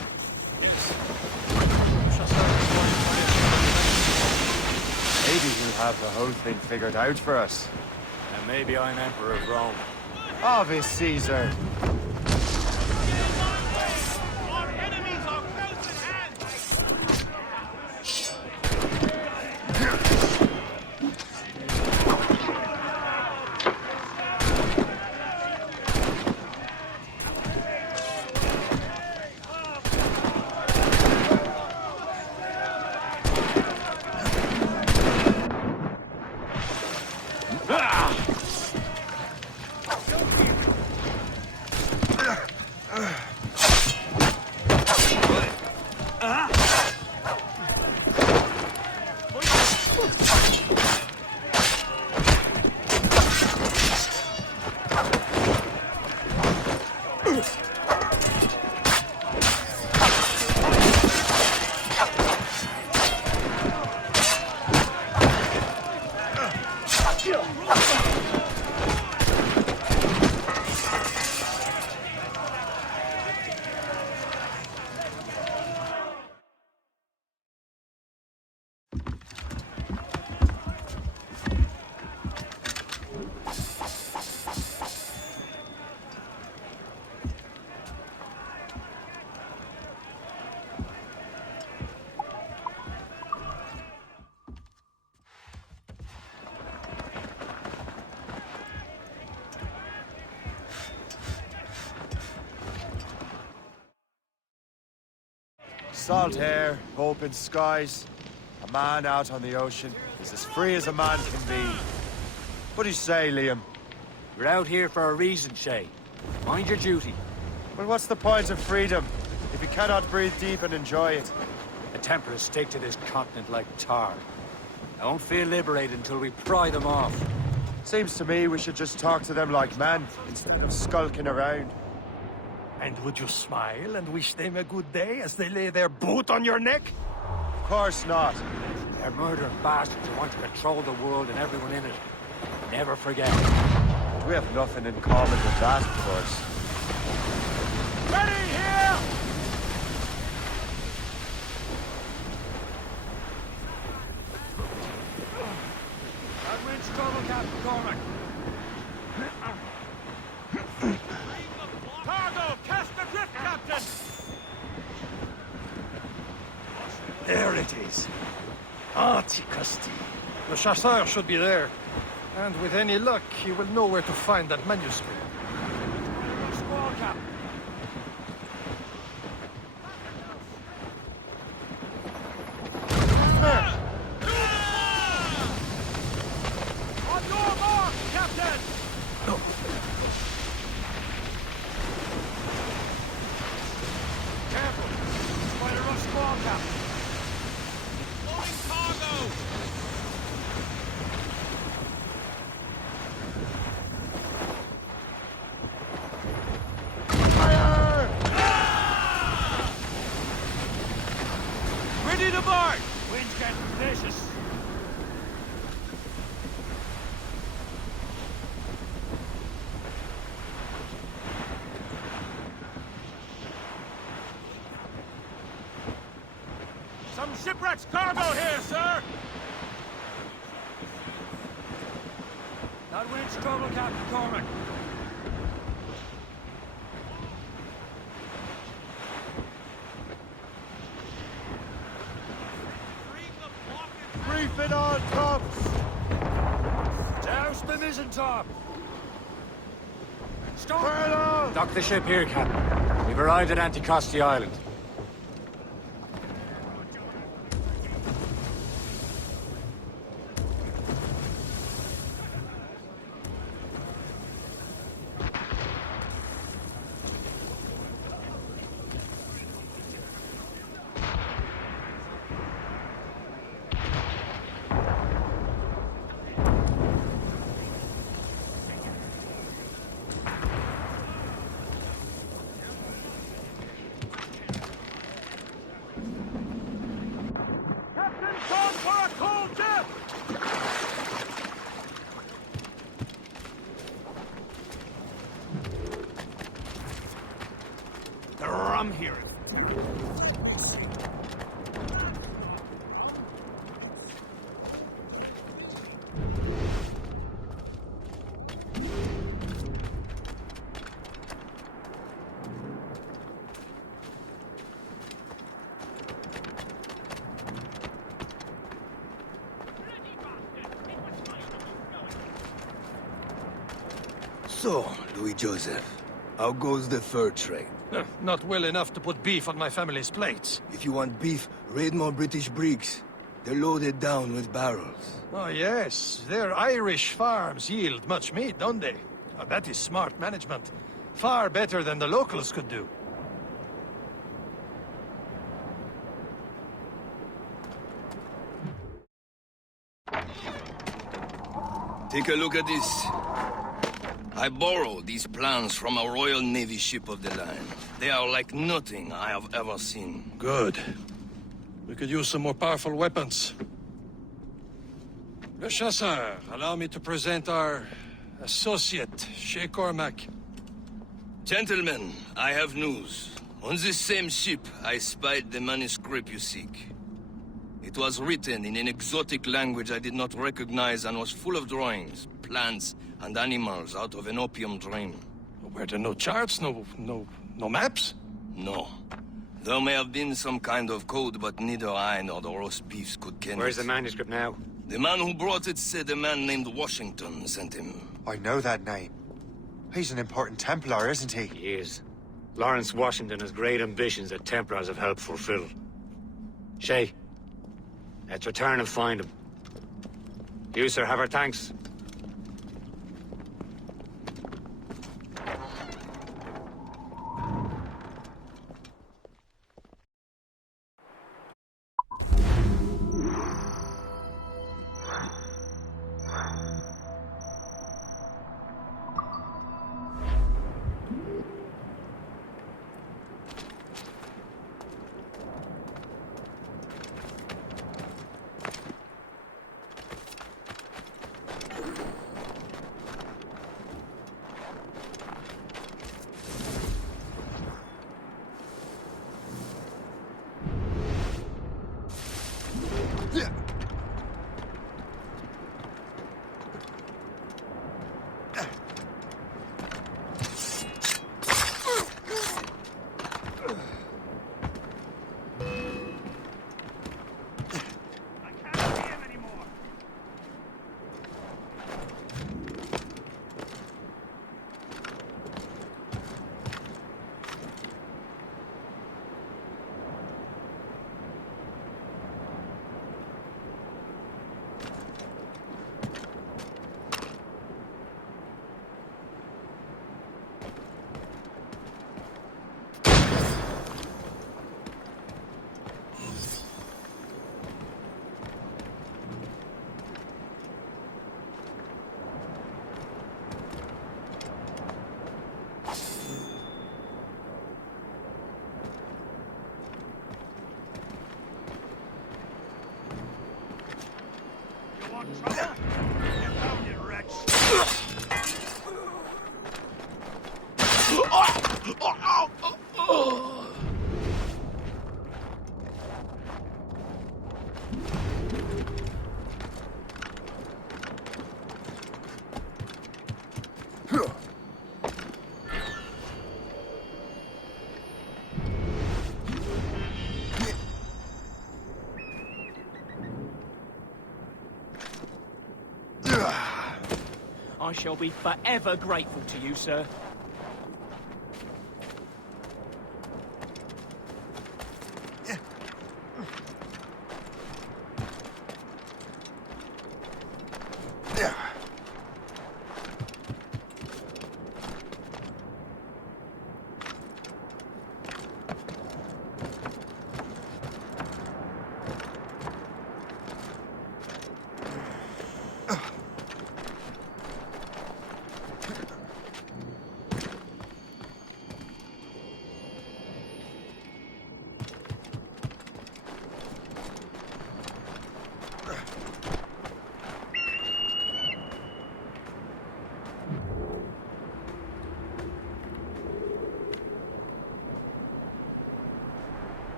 Maybe he'll have the whole thing figured out for us. And maybe I'm Emperor of Rome. Obvious Caesar. Our enemies are close at hand! Salt air, open skies. A man out on the ocean is as free as a man can be. What do you say, Liam? We're out here for a reason, Shay. Mind your duty. Well, what's the point of freedom if you cannot breathe deep and enjoy it? The Templars stick to this continent like tar. I won't feel liberated until we pry them off. Seems to me we should just talk to them like men instead of skulking around. And would you smile and wish them a good day as they lay their boot on your neck? Of course not. They're murdering bastards who want to control the world and everyone in it. Never forget. We have nothing in common with that, of course. Ready here! That wind's trouble, Captain Cormac. Cargo, cast the drift, Captain! There it is. Anticosti. The chasseur should be there. And with any luck, he will know where to find that manuscript. Squall, Captain. On your mark, Captain! Careful! Try to rush squall, Captain. Loading cargo! Ready to board! Wind's getting vicious. Some shipwreck's cargo here, sir! That wind's trouble, Captain Cormac. Brief it on, tops! Douse the mizzen-top! Stop! Furlough! Dock the ship here, Captain. We've arrived at Anticosti Island. So, Louis Joseph, how goes the fur trade? Not well enough to put beef on my family's plates. If you want beef, raid more British brigs. They're loaded down with barrels. Oh, yes. Their Irish farms yield much meat, don't they? Oh, that is smart management. Far better than the locals could do. Take a look at this. I borrowed these plans from a Royal Navy ship of the line. They are like nothing I have ever seen. Good. We could use some more powerful weapons. Le Chasseur, allow me to present our associate, Shay Cormac. Gentlemen, I have news. On this same ship, I spied the manuscript you seek. It was written in an exotic language I did not recognize and was full of drawings, plants, and animals out of an opium dream. Were there no charts, no maps? No. There may have been some kind of code, but neither I nor the roast beefs could ken Where's it. the manuscript now? The man who brought it said a man named Washington sent him. I know that name. He's an important Templar, isn't he? He is. Lawrence Washington has great ambitions that Templars have helped fulfill. Shay, let's return and find him. You, sir, have our thanks. I shall be forever grateful to you, sir.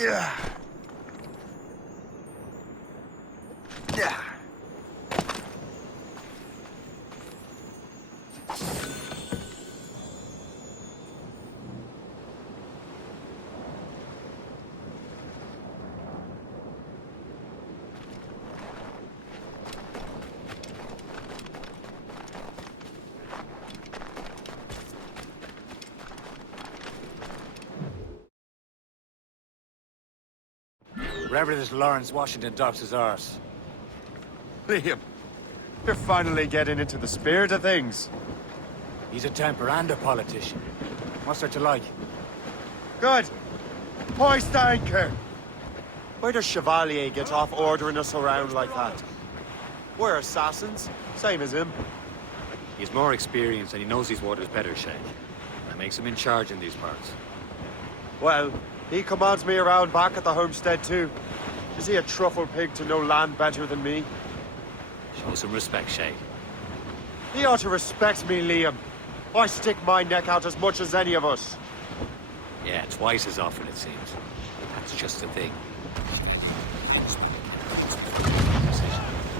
Yeah. Yeah. Wherever this Lawrence Washington docks his arse. Liam, you're finally getting into the spirit of things. He's a temper and a politician. What's there to like? Good. Hoist anchor. Where does Chevalier get off ordering us around like that? We're assassins, same as him. He's more experienced and he knows these waters better, Shay. That makes him in charge in these parts. Well, he commands me around back at the homestead too. Is he a truffle pig to know land better than me? Show some respect, Shay. He ought to respect me, Liam. I stick my neck out as much as any of us. Yeah, twice as often, it seems. That's just the thing.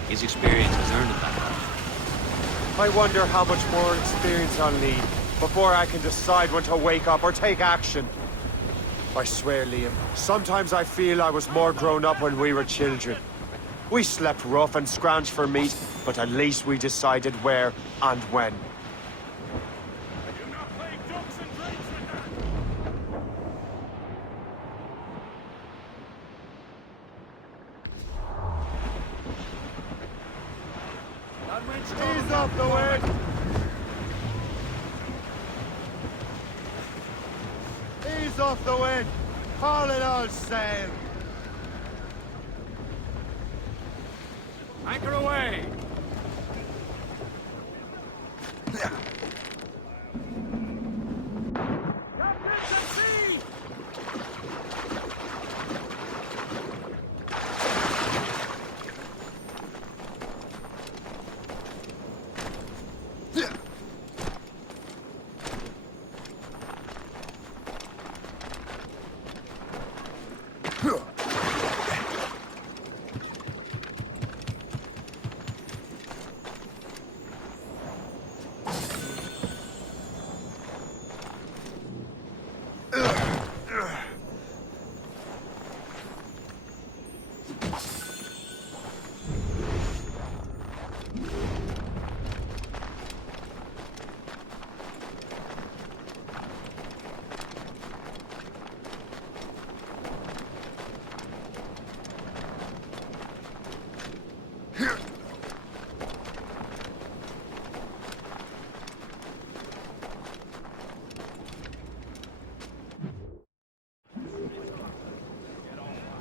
His experience has earned him that. I wonder how much more experience I'll need before I can decide when to wake up or take action. I swear, Liam, sometimes I feel I was more grown up when we were children. We slept rough and scrounged for meat, but at least we decided where and when. Ease up the wind! Ease off the wind! Haul it all sail! Anchor away!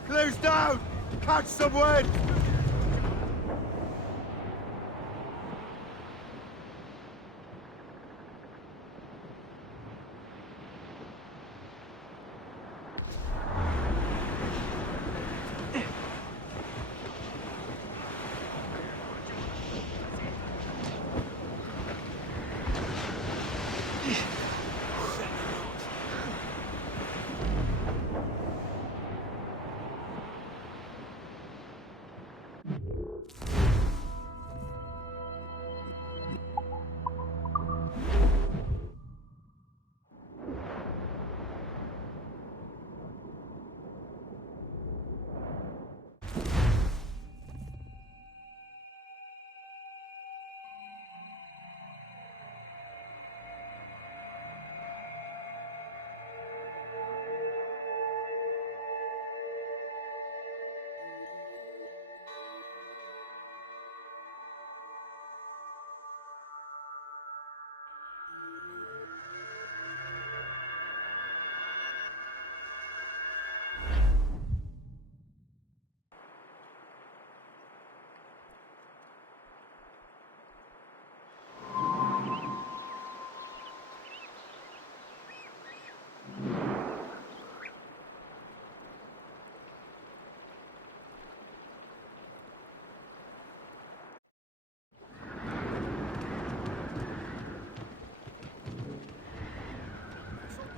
Close down! Catch some wind!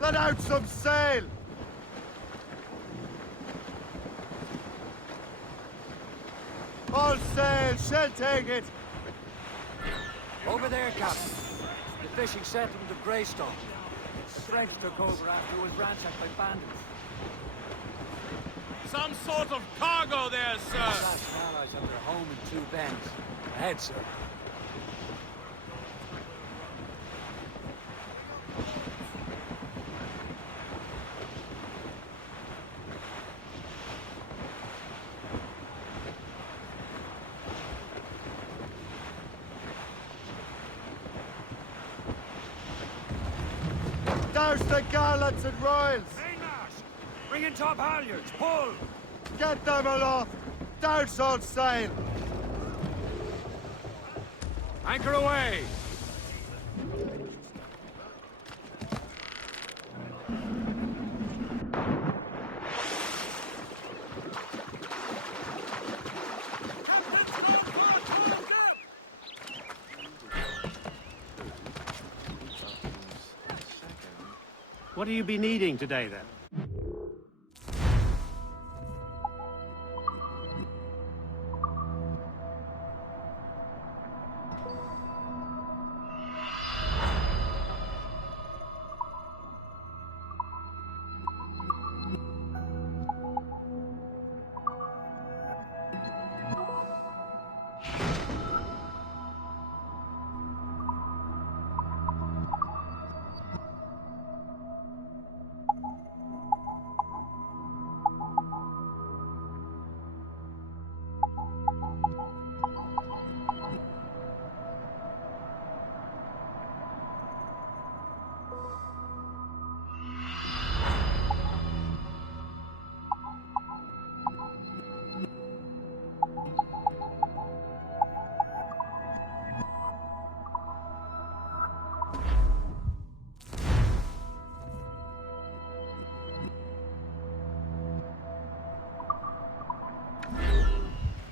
Let out some sail! all sail! She'll take it! Over there, Captain. The fishing settlement of Greystone. The French took over after it was ransacked by bandits. Some sort of cargo there, sir! Last allies have their home in Two Bends. Ahead, sir. Douse the gallants and royals! Mainmast! Bring in top halyards! Pull! Get them aloft! Douse all sail! Anchor away! What do you be needing today, then?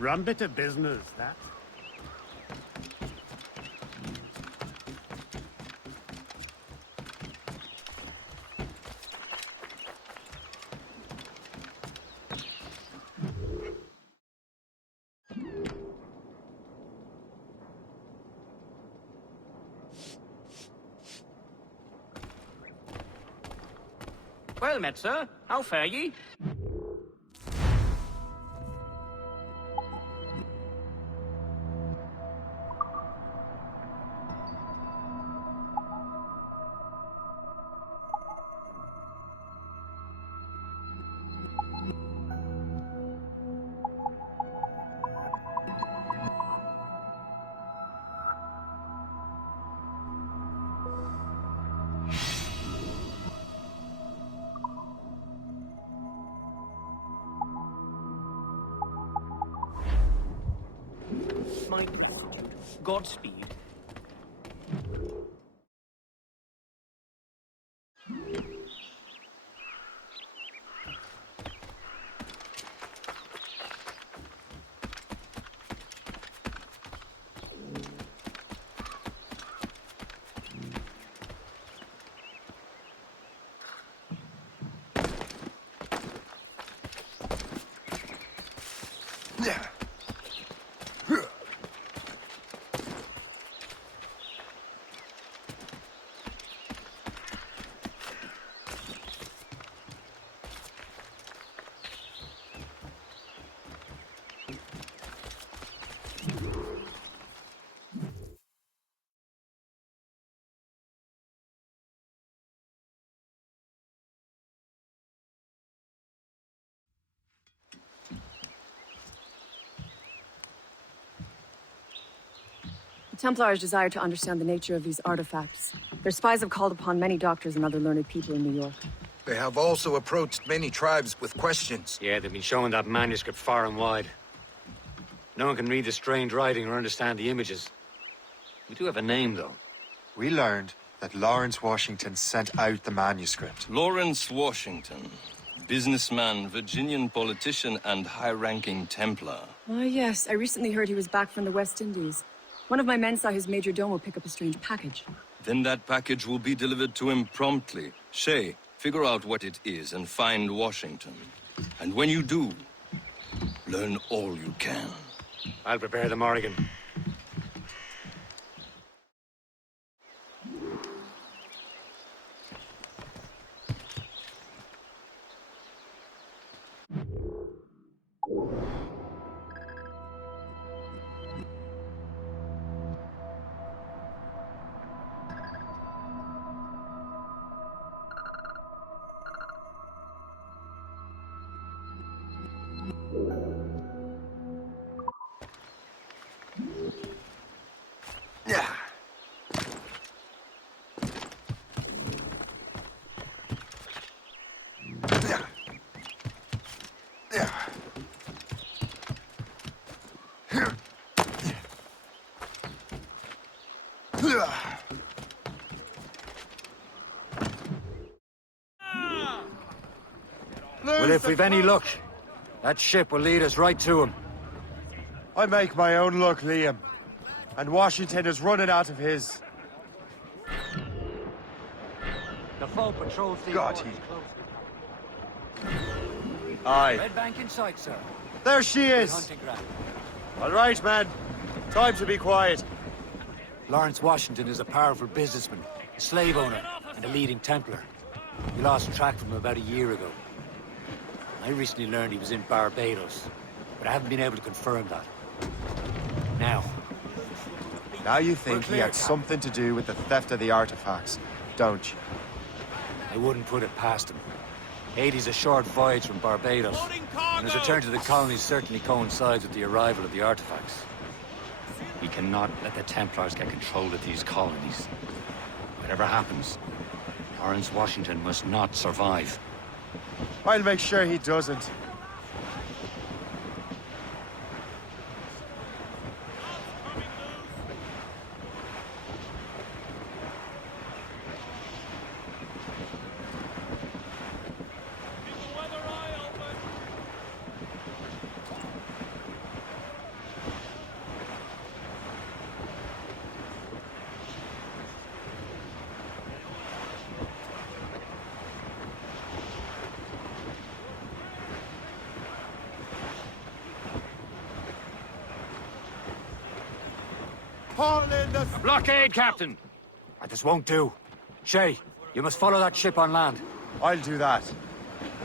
Rum bit of business, that. Well met, sir. How fare ye? My gratitude. Godspeed. The Templars desire to understand the nature of these artifacts. Their spies have called upon many doctors and other learned people in New York. They have also approached many tribes with questions. Yeah, they've been showing that manuscript far and wide. No one can read the strange writing or understand the images. We do have a name, though. We learned that Lawrence Washington sent out the manuscript. Lawrence Washington. Businessman, Virginian politician, and high-ranking Templar. Ah, yes. I recently heard he was back from the West Indies. One of my men saw his major domo pick up a strange package. Then that package will be delivered to him promptly. Shay, figure out what it is and find Washington. And when you do, learn all you can. I'll prepare the Morrigan. Well, if we've any luck, that ship will lead us right to him. I make my own luck, Liam. And Washington is running out of his. The foe patrols the God, waters closely. Aye. Red Bank in sight, sir. There she Good is! hunting ground. All right, man. Time to be quiet. Lawrence Washington is a powerful businessman, a slave owner, and a leading Templar. We lost track of him about a year ago. I recently learned he was in Barbados, but I haven't been able to confirm that. Now you think he had something to do with the theft of the artifacts, don't you? I wouldn't put it past him. Haiti's a short voyage from Barbados, and his return to the colonies certainly coincides with the arrival of the artifacts. We cannot let the Templars get control of these colonies. Whatever happens, Lawrence Washington must not survive. I'll make sure he doesn't. A blockade, Captain! This won't do. Shay, you must follow that ship on land. I'll do that.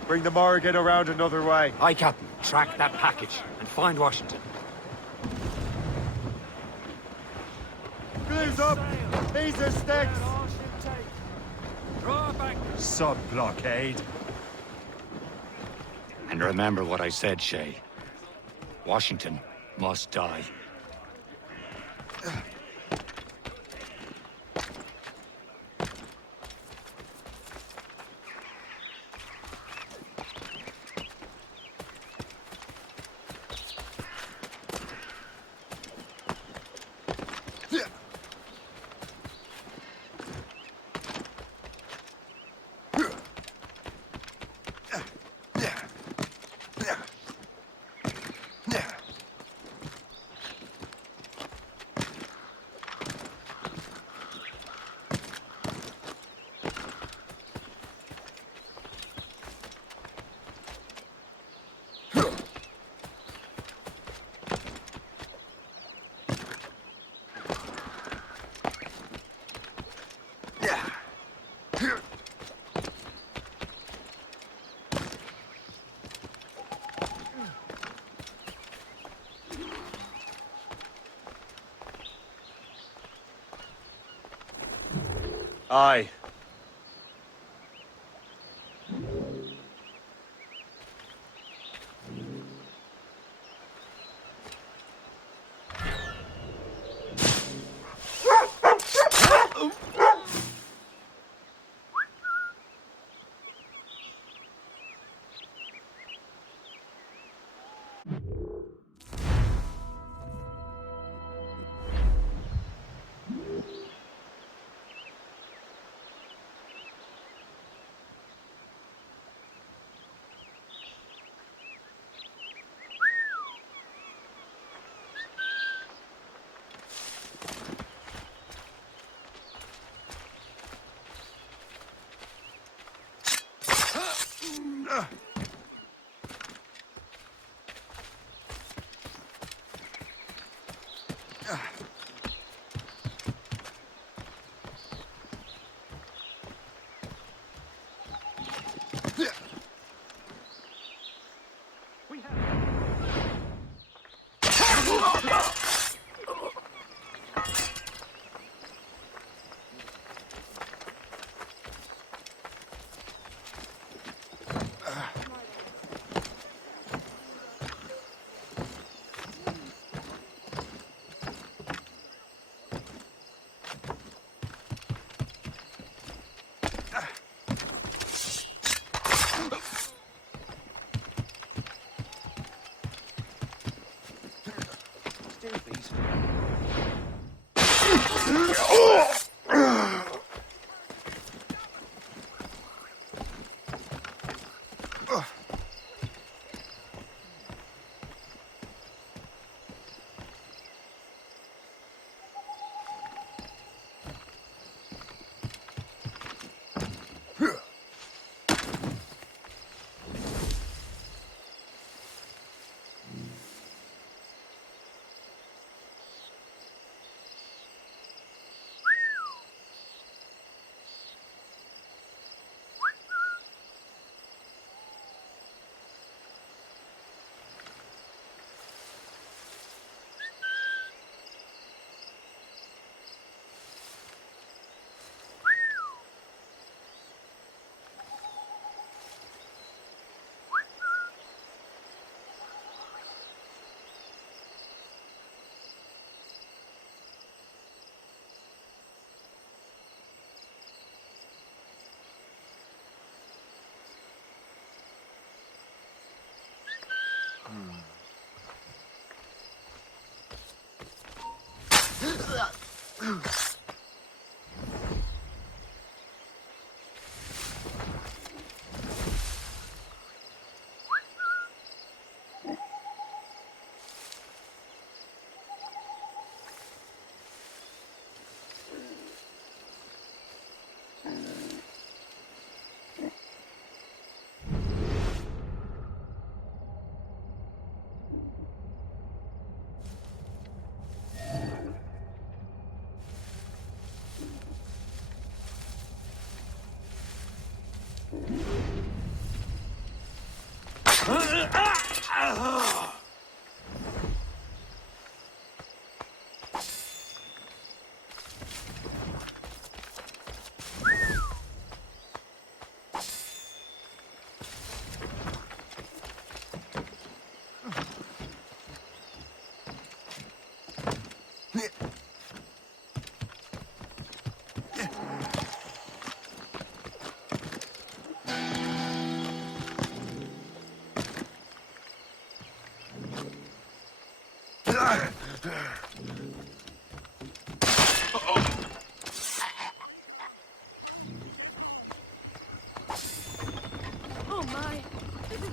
Bring the Morrigan around another way. Aye, Captain. Track that package and find Washington. Glues up! These are sticks! Draw back. Sub-blockade. And remember what I said, Shay. Washington must die. Aye.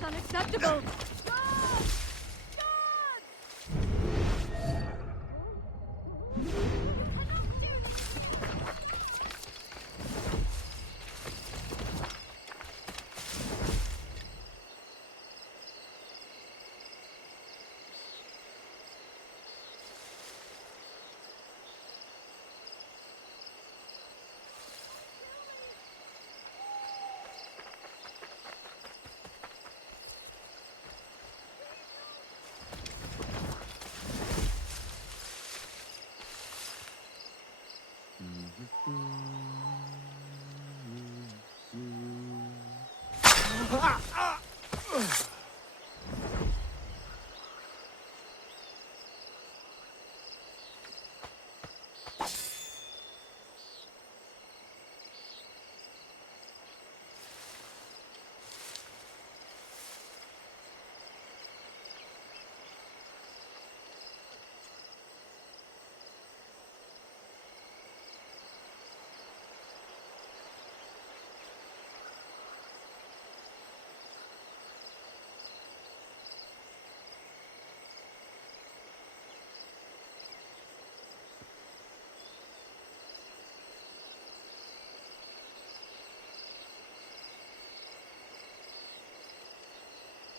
is unacceptable!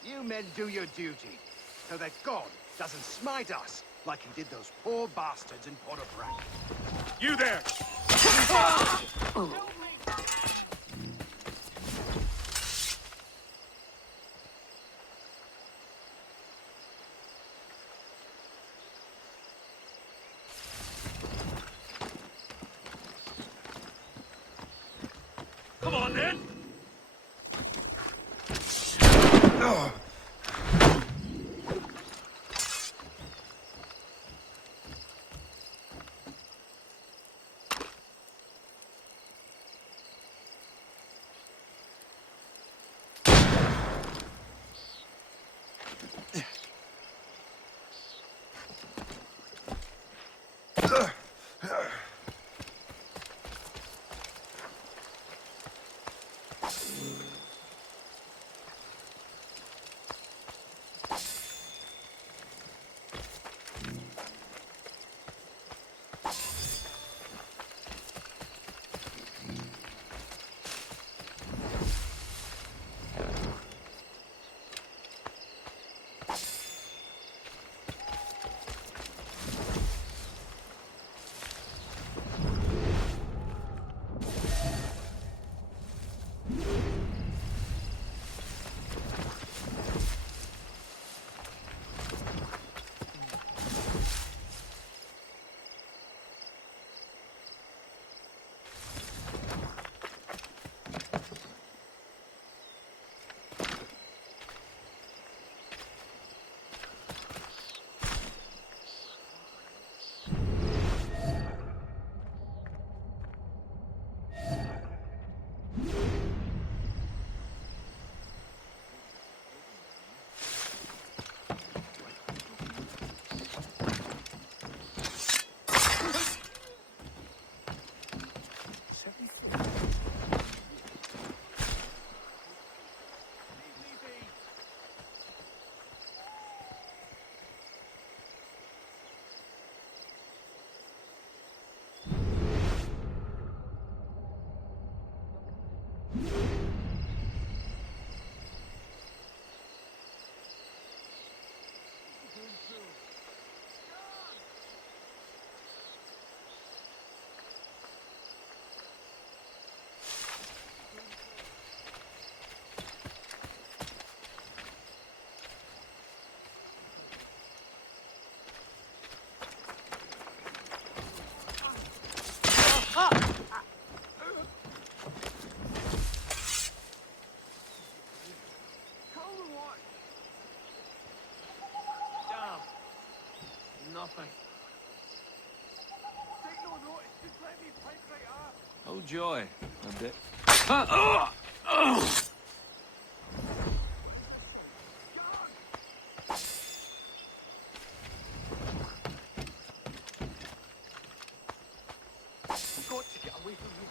You men do your duty, so that God doesn't smite us like he did those poor bastards in Port-au-Prince. You there! Come on, then! Nothing. Take no notice, just let me pipe right up. Oh, joy. A bit. Got to get away from you.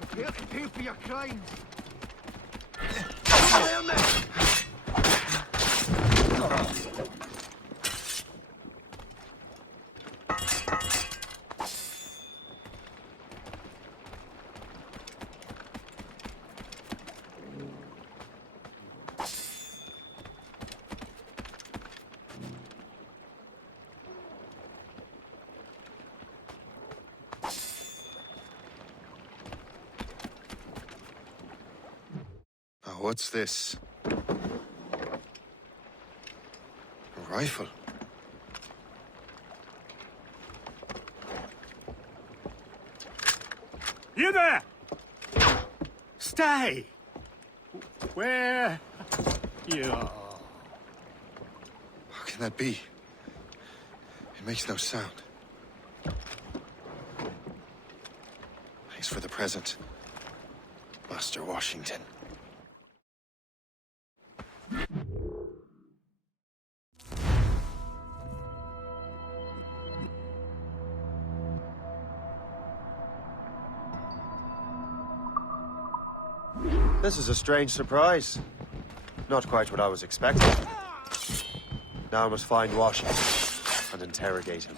Prepare to pay for your crimes. What's this? A rifle? You there! Stay! Where? You. How can that be? It makes no sound. Thanks for the present, Master Washington. This is a strange surprise. Not quite what I was expecting. Now I must find Washington and interrogate him.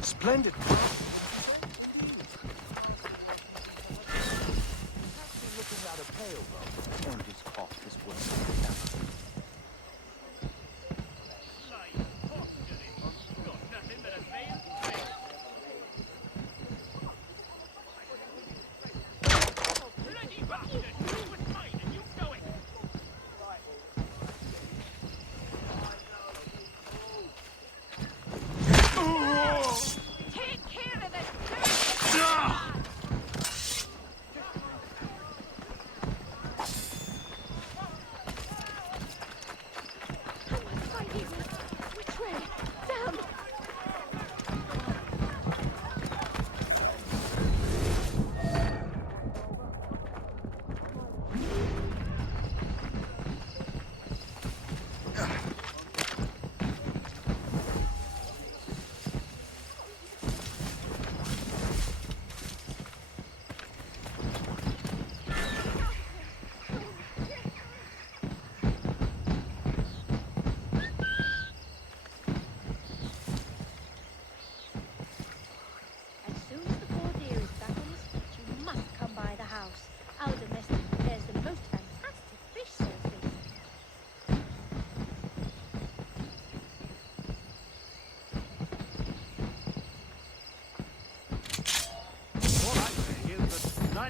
Splendid.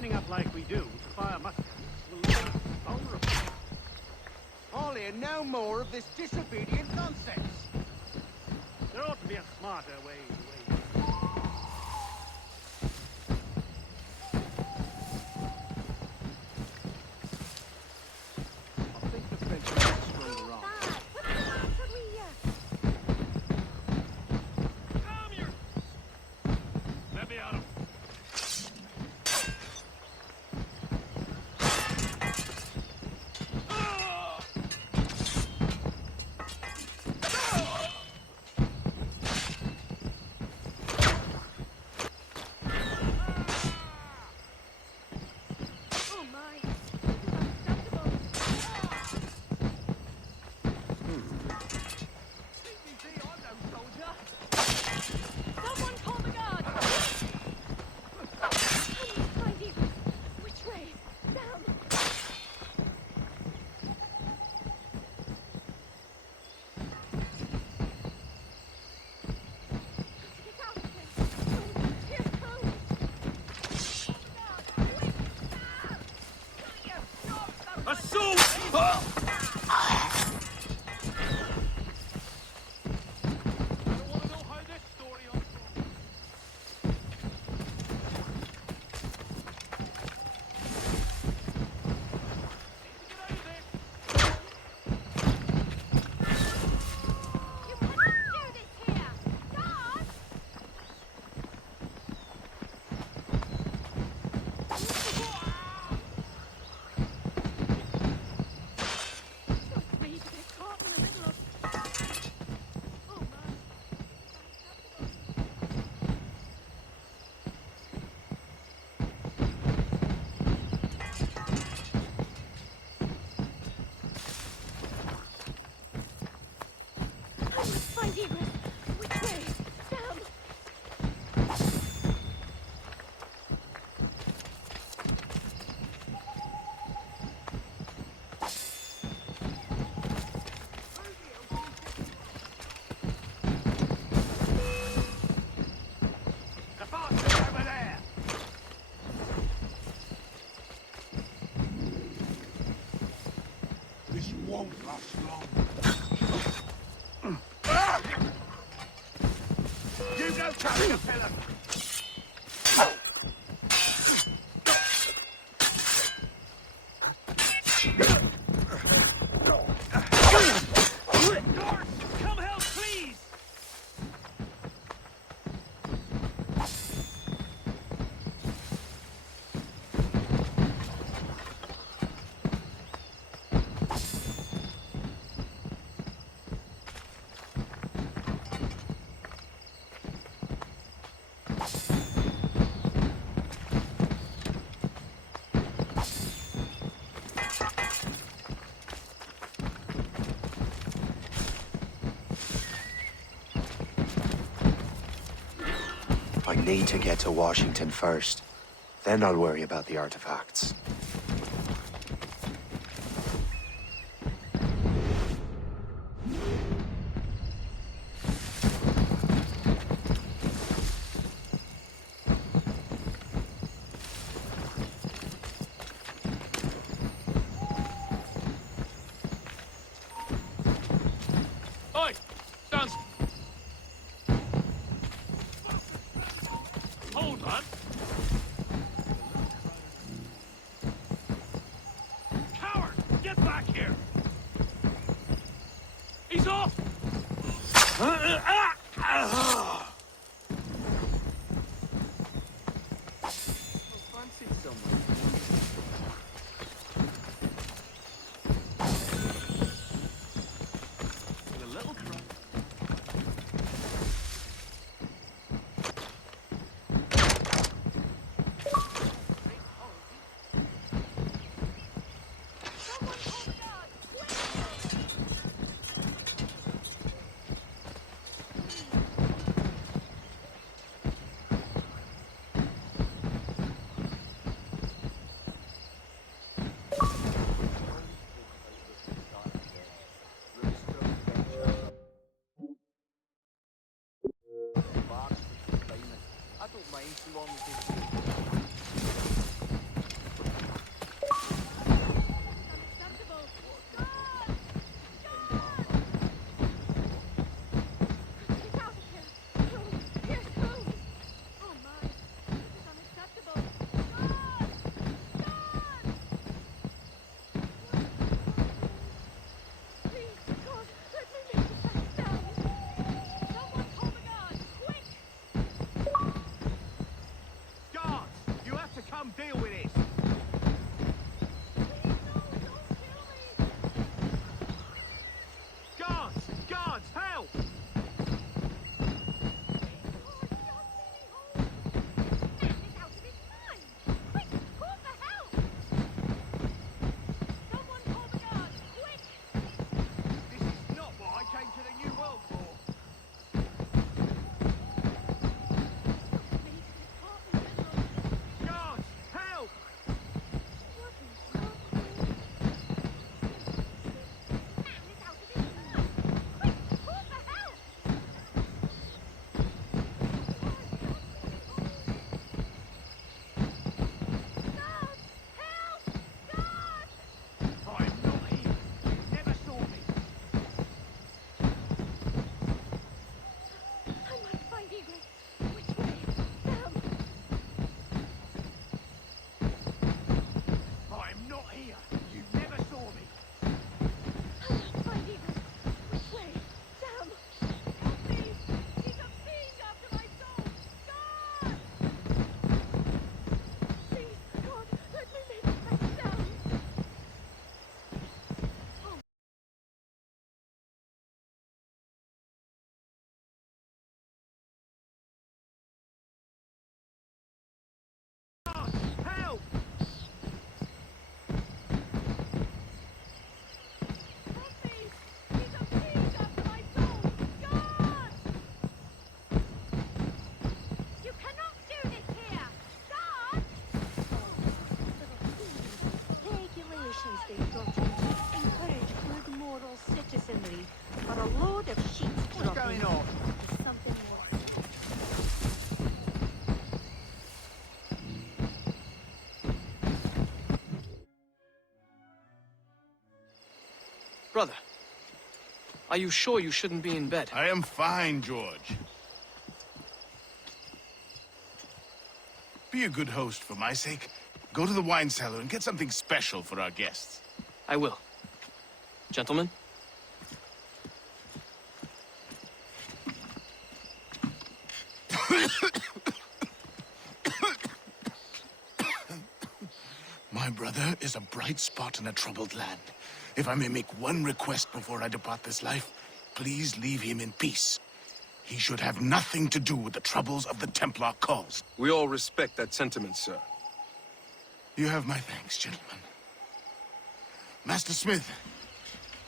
Lining up like we do to fire muskets will leave us vulnerable. I'll hear no more of this disobedient nonsense. There ought to be a smarter way to wage. I think the French are stronger arm. Let me out of Won't last long. You don't touch the pillar! Come help, please! I need to get to Washington first. Then I'll worry about the artifacts. Oi! Stand! Hold on! Coward! Get back here! He's off! A little crack. I don't mind so long as they Brother, are you sure you shouldn't be in bed? I am fine, George. Be a good host for my sake. Go to the wine cellar and get something special for our guests. I will. Gentlemen? My brother is a bright spot in a troubled land. If I may make one request before I depart this life, please leave him in peace. He should have nothing to do with the troubles of the Templar cause. We all respect that sentiment, sir. You have my thanks, gentlemen. Master Smith,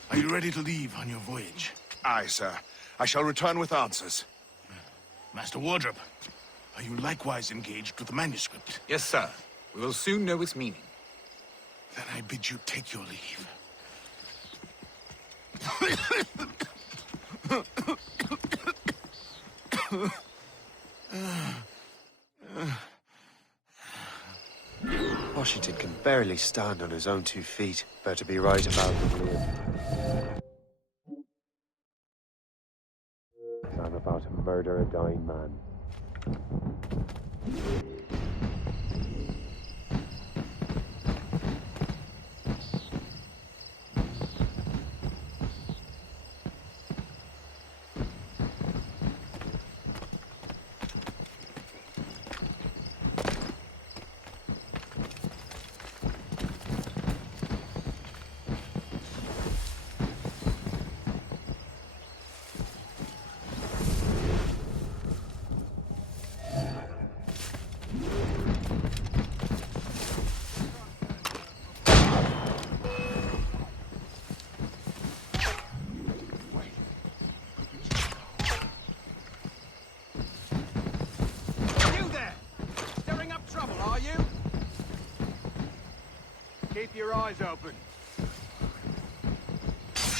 are you ready to leave on your voyage? Aye, sir. I shall return with answers. Master Wardrop, are you likewise engaged with the manuscript? Yes, sir. We will soon know its meaning. Then I bid you take your leave. Washington can barely stand on his own 2 feet. Better be right about the Liam. I'm about to murder a dying man. Keep your eyes open.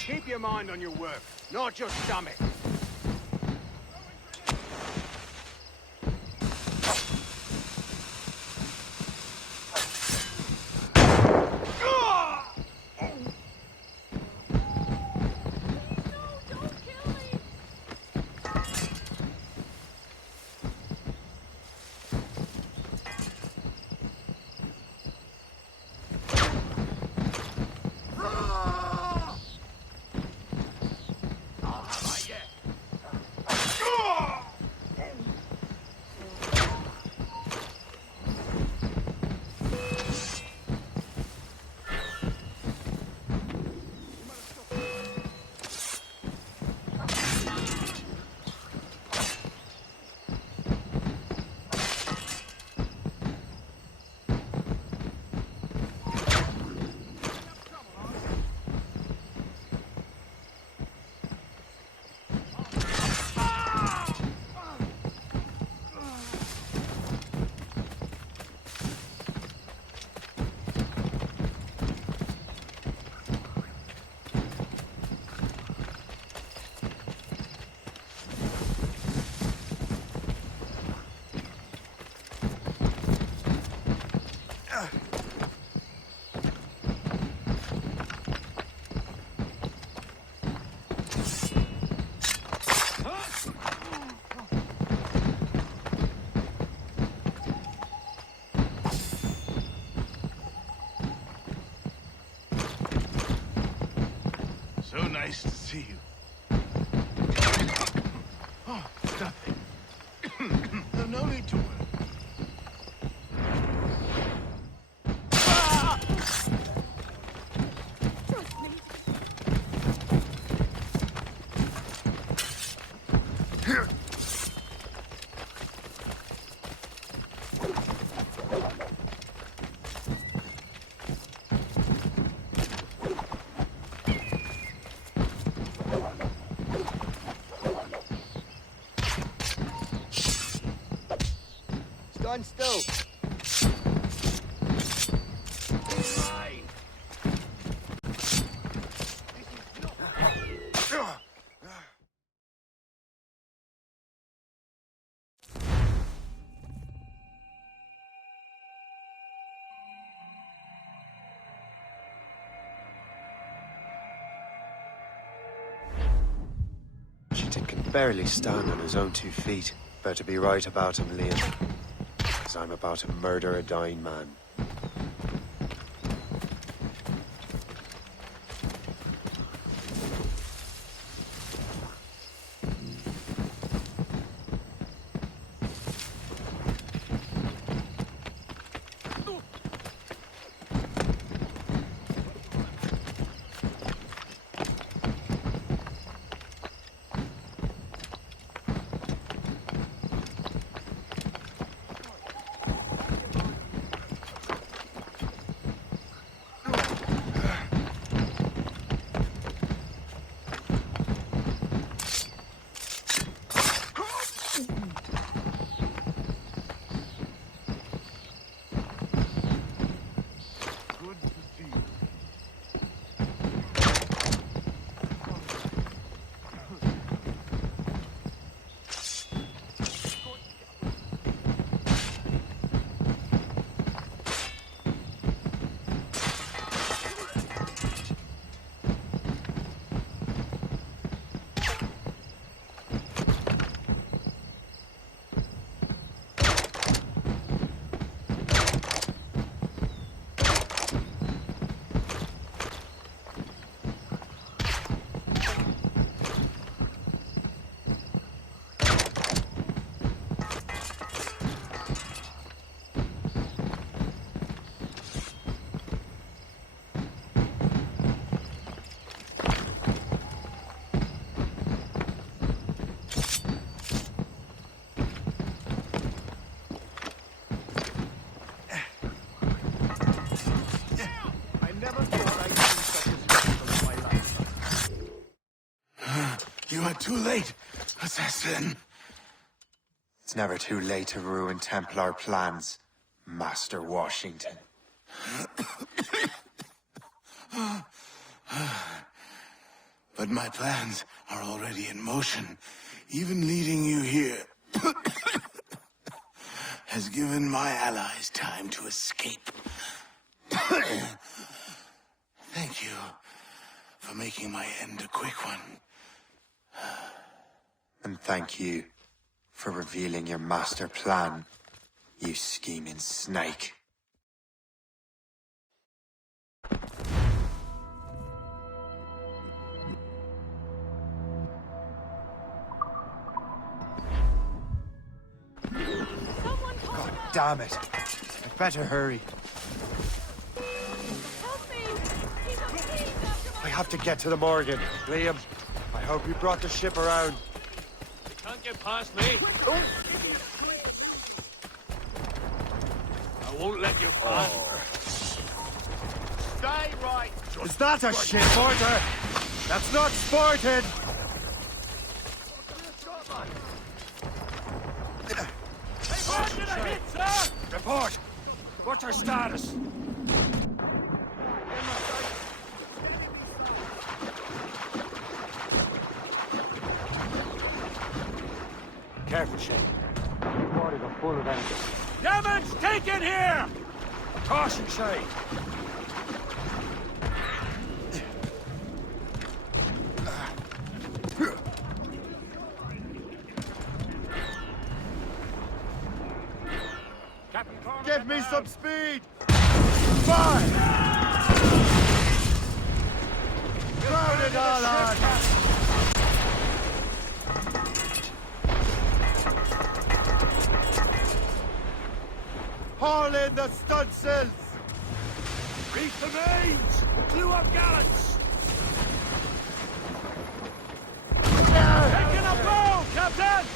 Keep your mind on your work, not your stomach. So nice to see you. Oh, nothing. No need to worry. Stand still. barely stand on his own 2 feet. Better be right about him, Liam. Because I'm about to murder a dying man. You are too late, assassin. It's never too late to ruin Templar plans, Master Washington. But my plans are already in motion. Even leading you here has given my allies time to escape. Thank you for making my end a quick one. And thank you for revealing your master plan, you scheming snake. God damn it! I'd better hurry. I have to get to the Morgan. Liam, I hope you brought the ship around. You can't get past me. I won't let you pass. Stay right. Is that a ship order? That's not sported! Report! What's our status? Careful, Shane. The waters are full of enemies. Damage taken here! Caution, Shay. Give me some speed! Fire! Crowd it all on! Haul in the stunsails! Reef the mains! Clew up gallants! Taking a blow, Captain!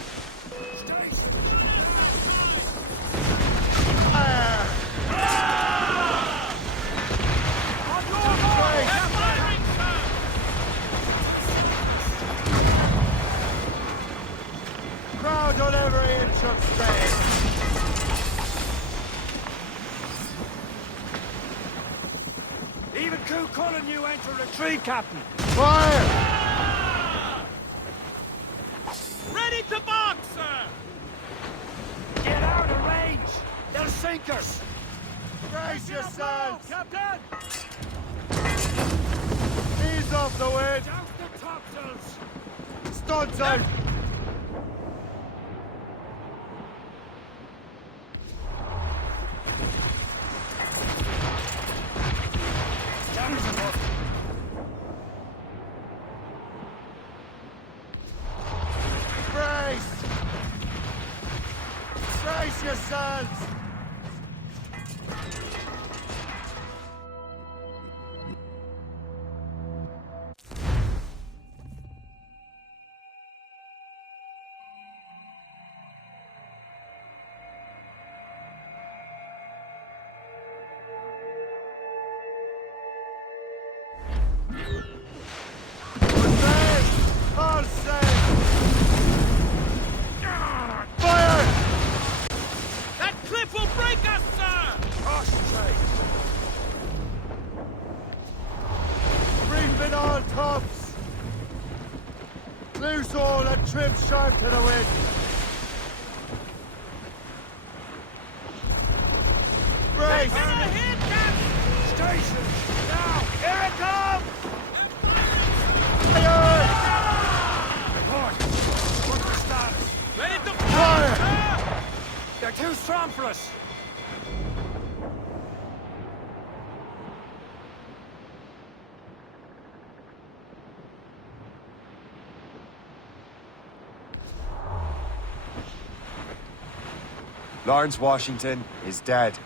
Crowd on every inch of space! Even Coup calling you enter retreat, Captain! Fire! Ready to box, sir! Get out of range! They'll sink us! Brace yourselves! Captain! Ease off the wind! Down the topsails! Studs out! yourselves! All safe! Fire! That cliff will break us, sir! Concentrate! Reefing all tops! Loose all and trim sharp to the wind! Brace! Station! Now! Here it comes! Report! What's the status? Ready to Fire! fire! They're too strong for us. Lawrence Washington is dead.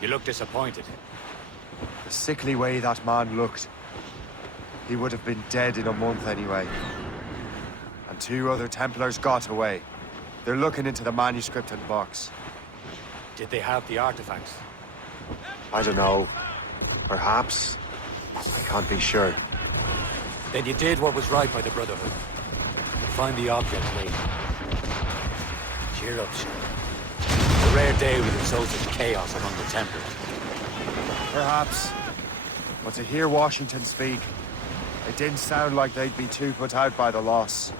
You look disappointed. The sickly way that man looked. He would have been dead in a month anyway. And 2 other Templars got away. They're looking into the manuscript and box. Did they have the artifacts? I don't know. Perhaps. I can't be sure. Then you did what was right by the Brotherhood. Find the object later. Cheer up, Shay. A rare day we can sow such chaos among the Templars. Perhaps. But to hear Washington speak, it didn't sound like they'd be too put out by the loss.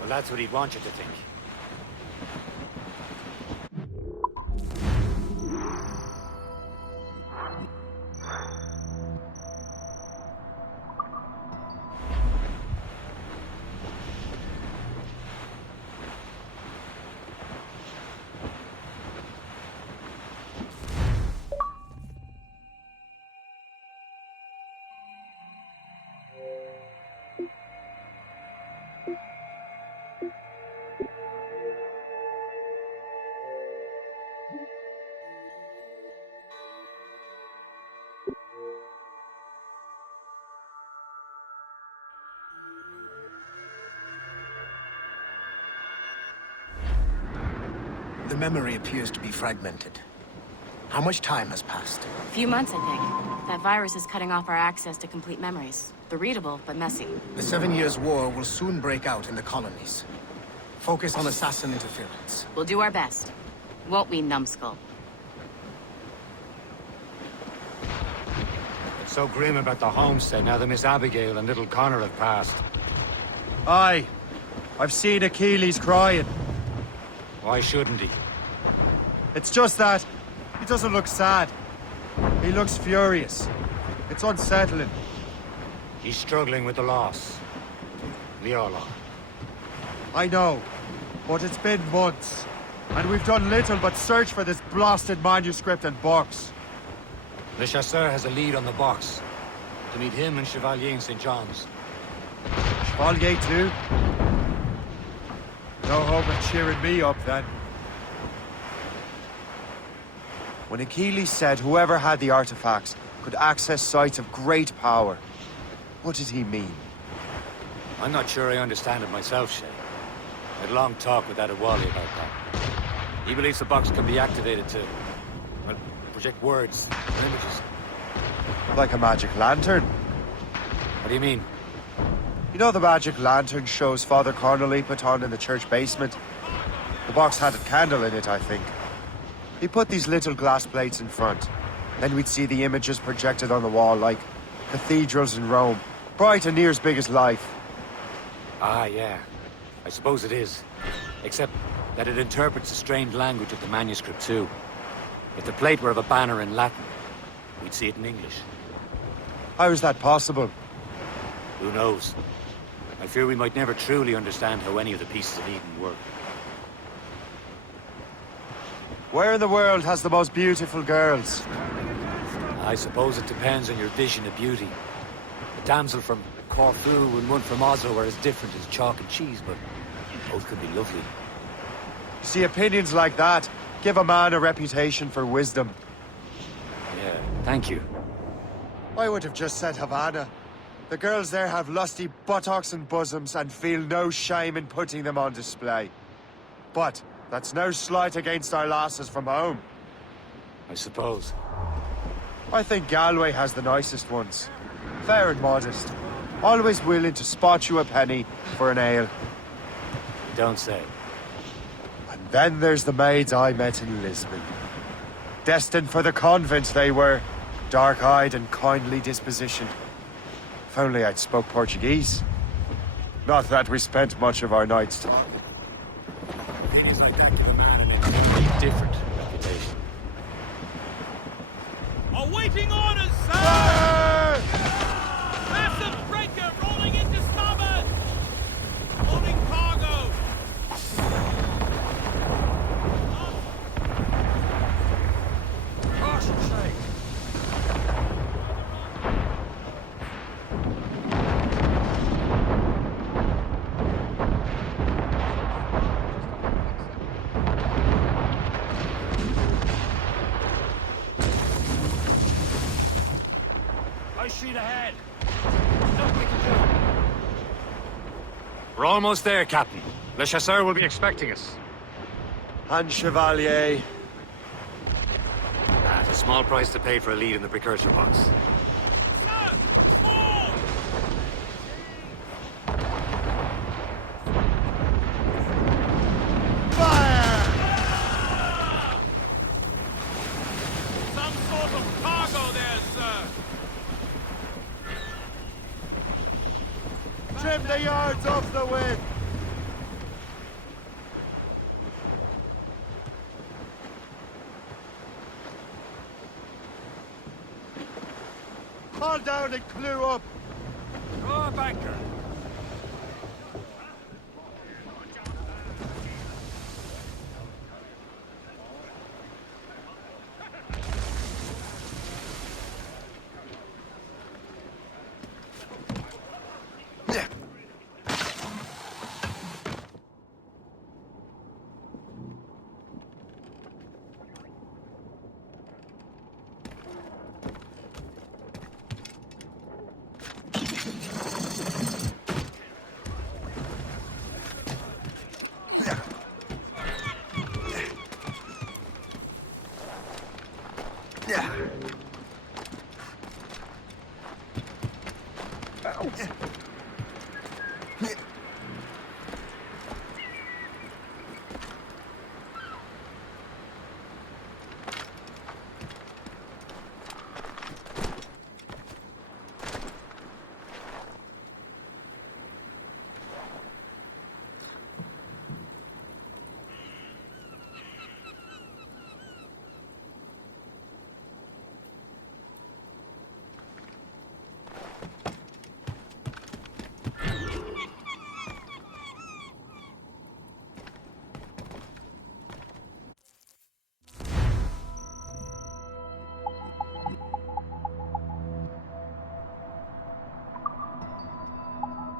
Well, that's what he'd want you to think. The memory appears to be fragmented. How much time has passed? A few months, I think. That virus is cutting off our access to complete memories. They're readable, but messy. The 7 Years' War will soon break out in the colonies. Focus on assassin interference. We'll do our best. Won't we, numbskull? It's so grim about the homestead now that Miss Abigail and little Connor have passed. Aye. I've seen Achilles crying. Why shouldn't he? It's just that he doesn't look sad. He looks furious. It's unsettling. He's struggling with the loss. We all are. I know, but it's been months, and we've done little but search for this blasted manuscript and box. Le Chasseur has a lead on the box. To meet him and Chevalier in St. John's. Chevalier too? No hope of cheering me up then. When Achilles said whoever had the artifacts could access sites of great power, what did he mean? I'm not sure I understand it myself, Shay. I had a long talk with Adewale about that. He believes the box can be activated to, well, project words or images. Like a magic lantern? What do you mean? You know the magic lantern shows Father Connolly put on in the church basement? The box had a candle in it, I think. He put these little glass plates in front. Then we'd see the images projected on the wall like cathedrals in Rome. Bright and near as big as life. Ah, yeah. I suppose it is. Except that it interprets the strange language of the manuscript, too. If the plate were of a banner in Latin, we'd see it in English. How is that possible? Who knows? I fear we might never truly understand how any of the pieces of Eden work. Where in the world has the most beautiful girls? I suppose it depends on your vision of beauty. The damsel from Corfu and one from Oslo are as different as chalk and cheese, but both could be lovely. See, opinions like that Give a man a reputation for wisdom. Yeah, thank you. I would have just said Havana. The girls there have lusty buttocks and bosoms and feel no shame in putting them on display. But that's no slight against our lasses from home. I suppose. I think Galway has the nicest ones. Fair and modest. Always willing to spot you a penny for an ale. You don't say. And then there's the maids I met in Lisbon. Destined for the convent they were. Dark-eyed and kindly dispositioned. If only I'd spoke Portuguese. Not that we spent much of our nights talking. It is like that to a man, and it's a completely different reputation. Awaiting orders, sir! Massive breaker rolling into starboard! Holding cargo! Caution, Shay! High street ahead. Nothing we can do. We're almost there, Captain. Le Chasseur will be expecting us. And Chevalier. It's a small price to pay for a lead in the precursor box. Some sort of cargo there, sir! Trim the yards off the wind! Haul down and clew up! Throw a banker! Yeah.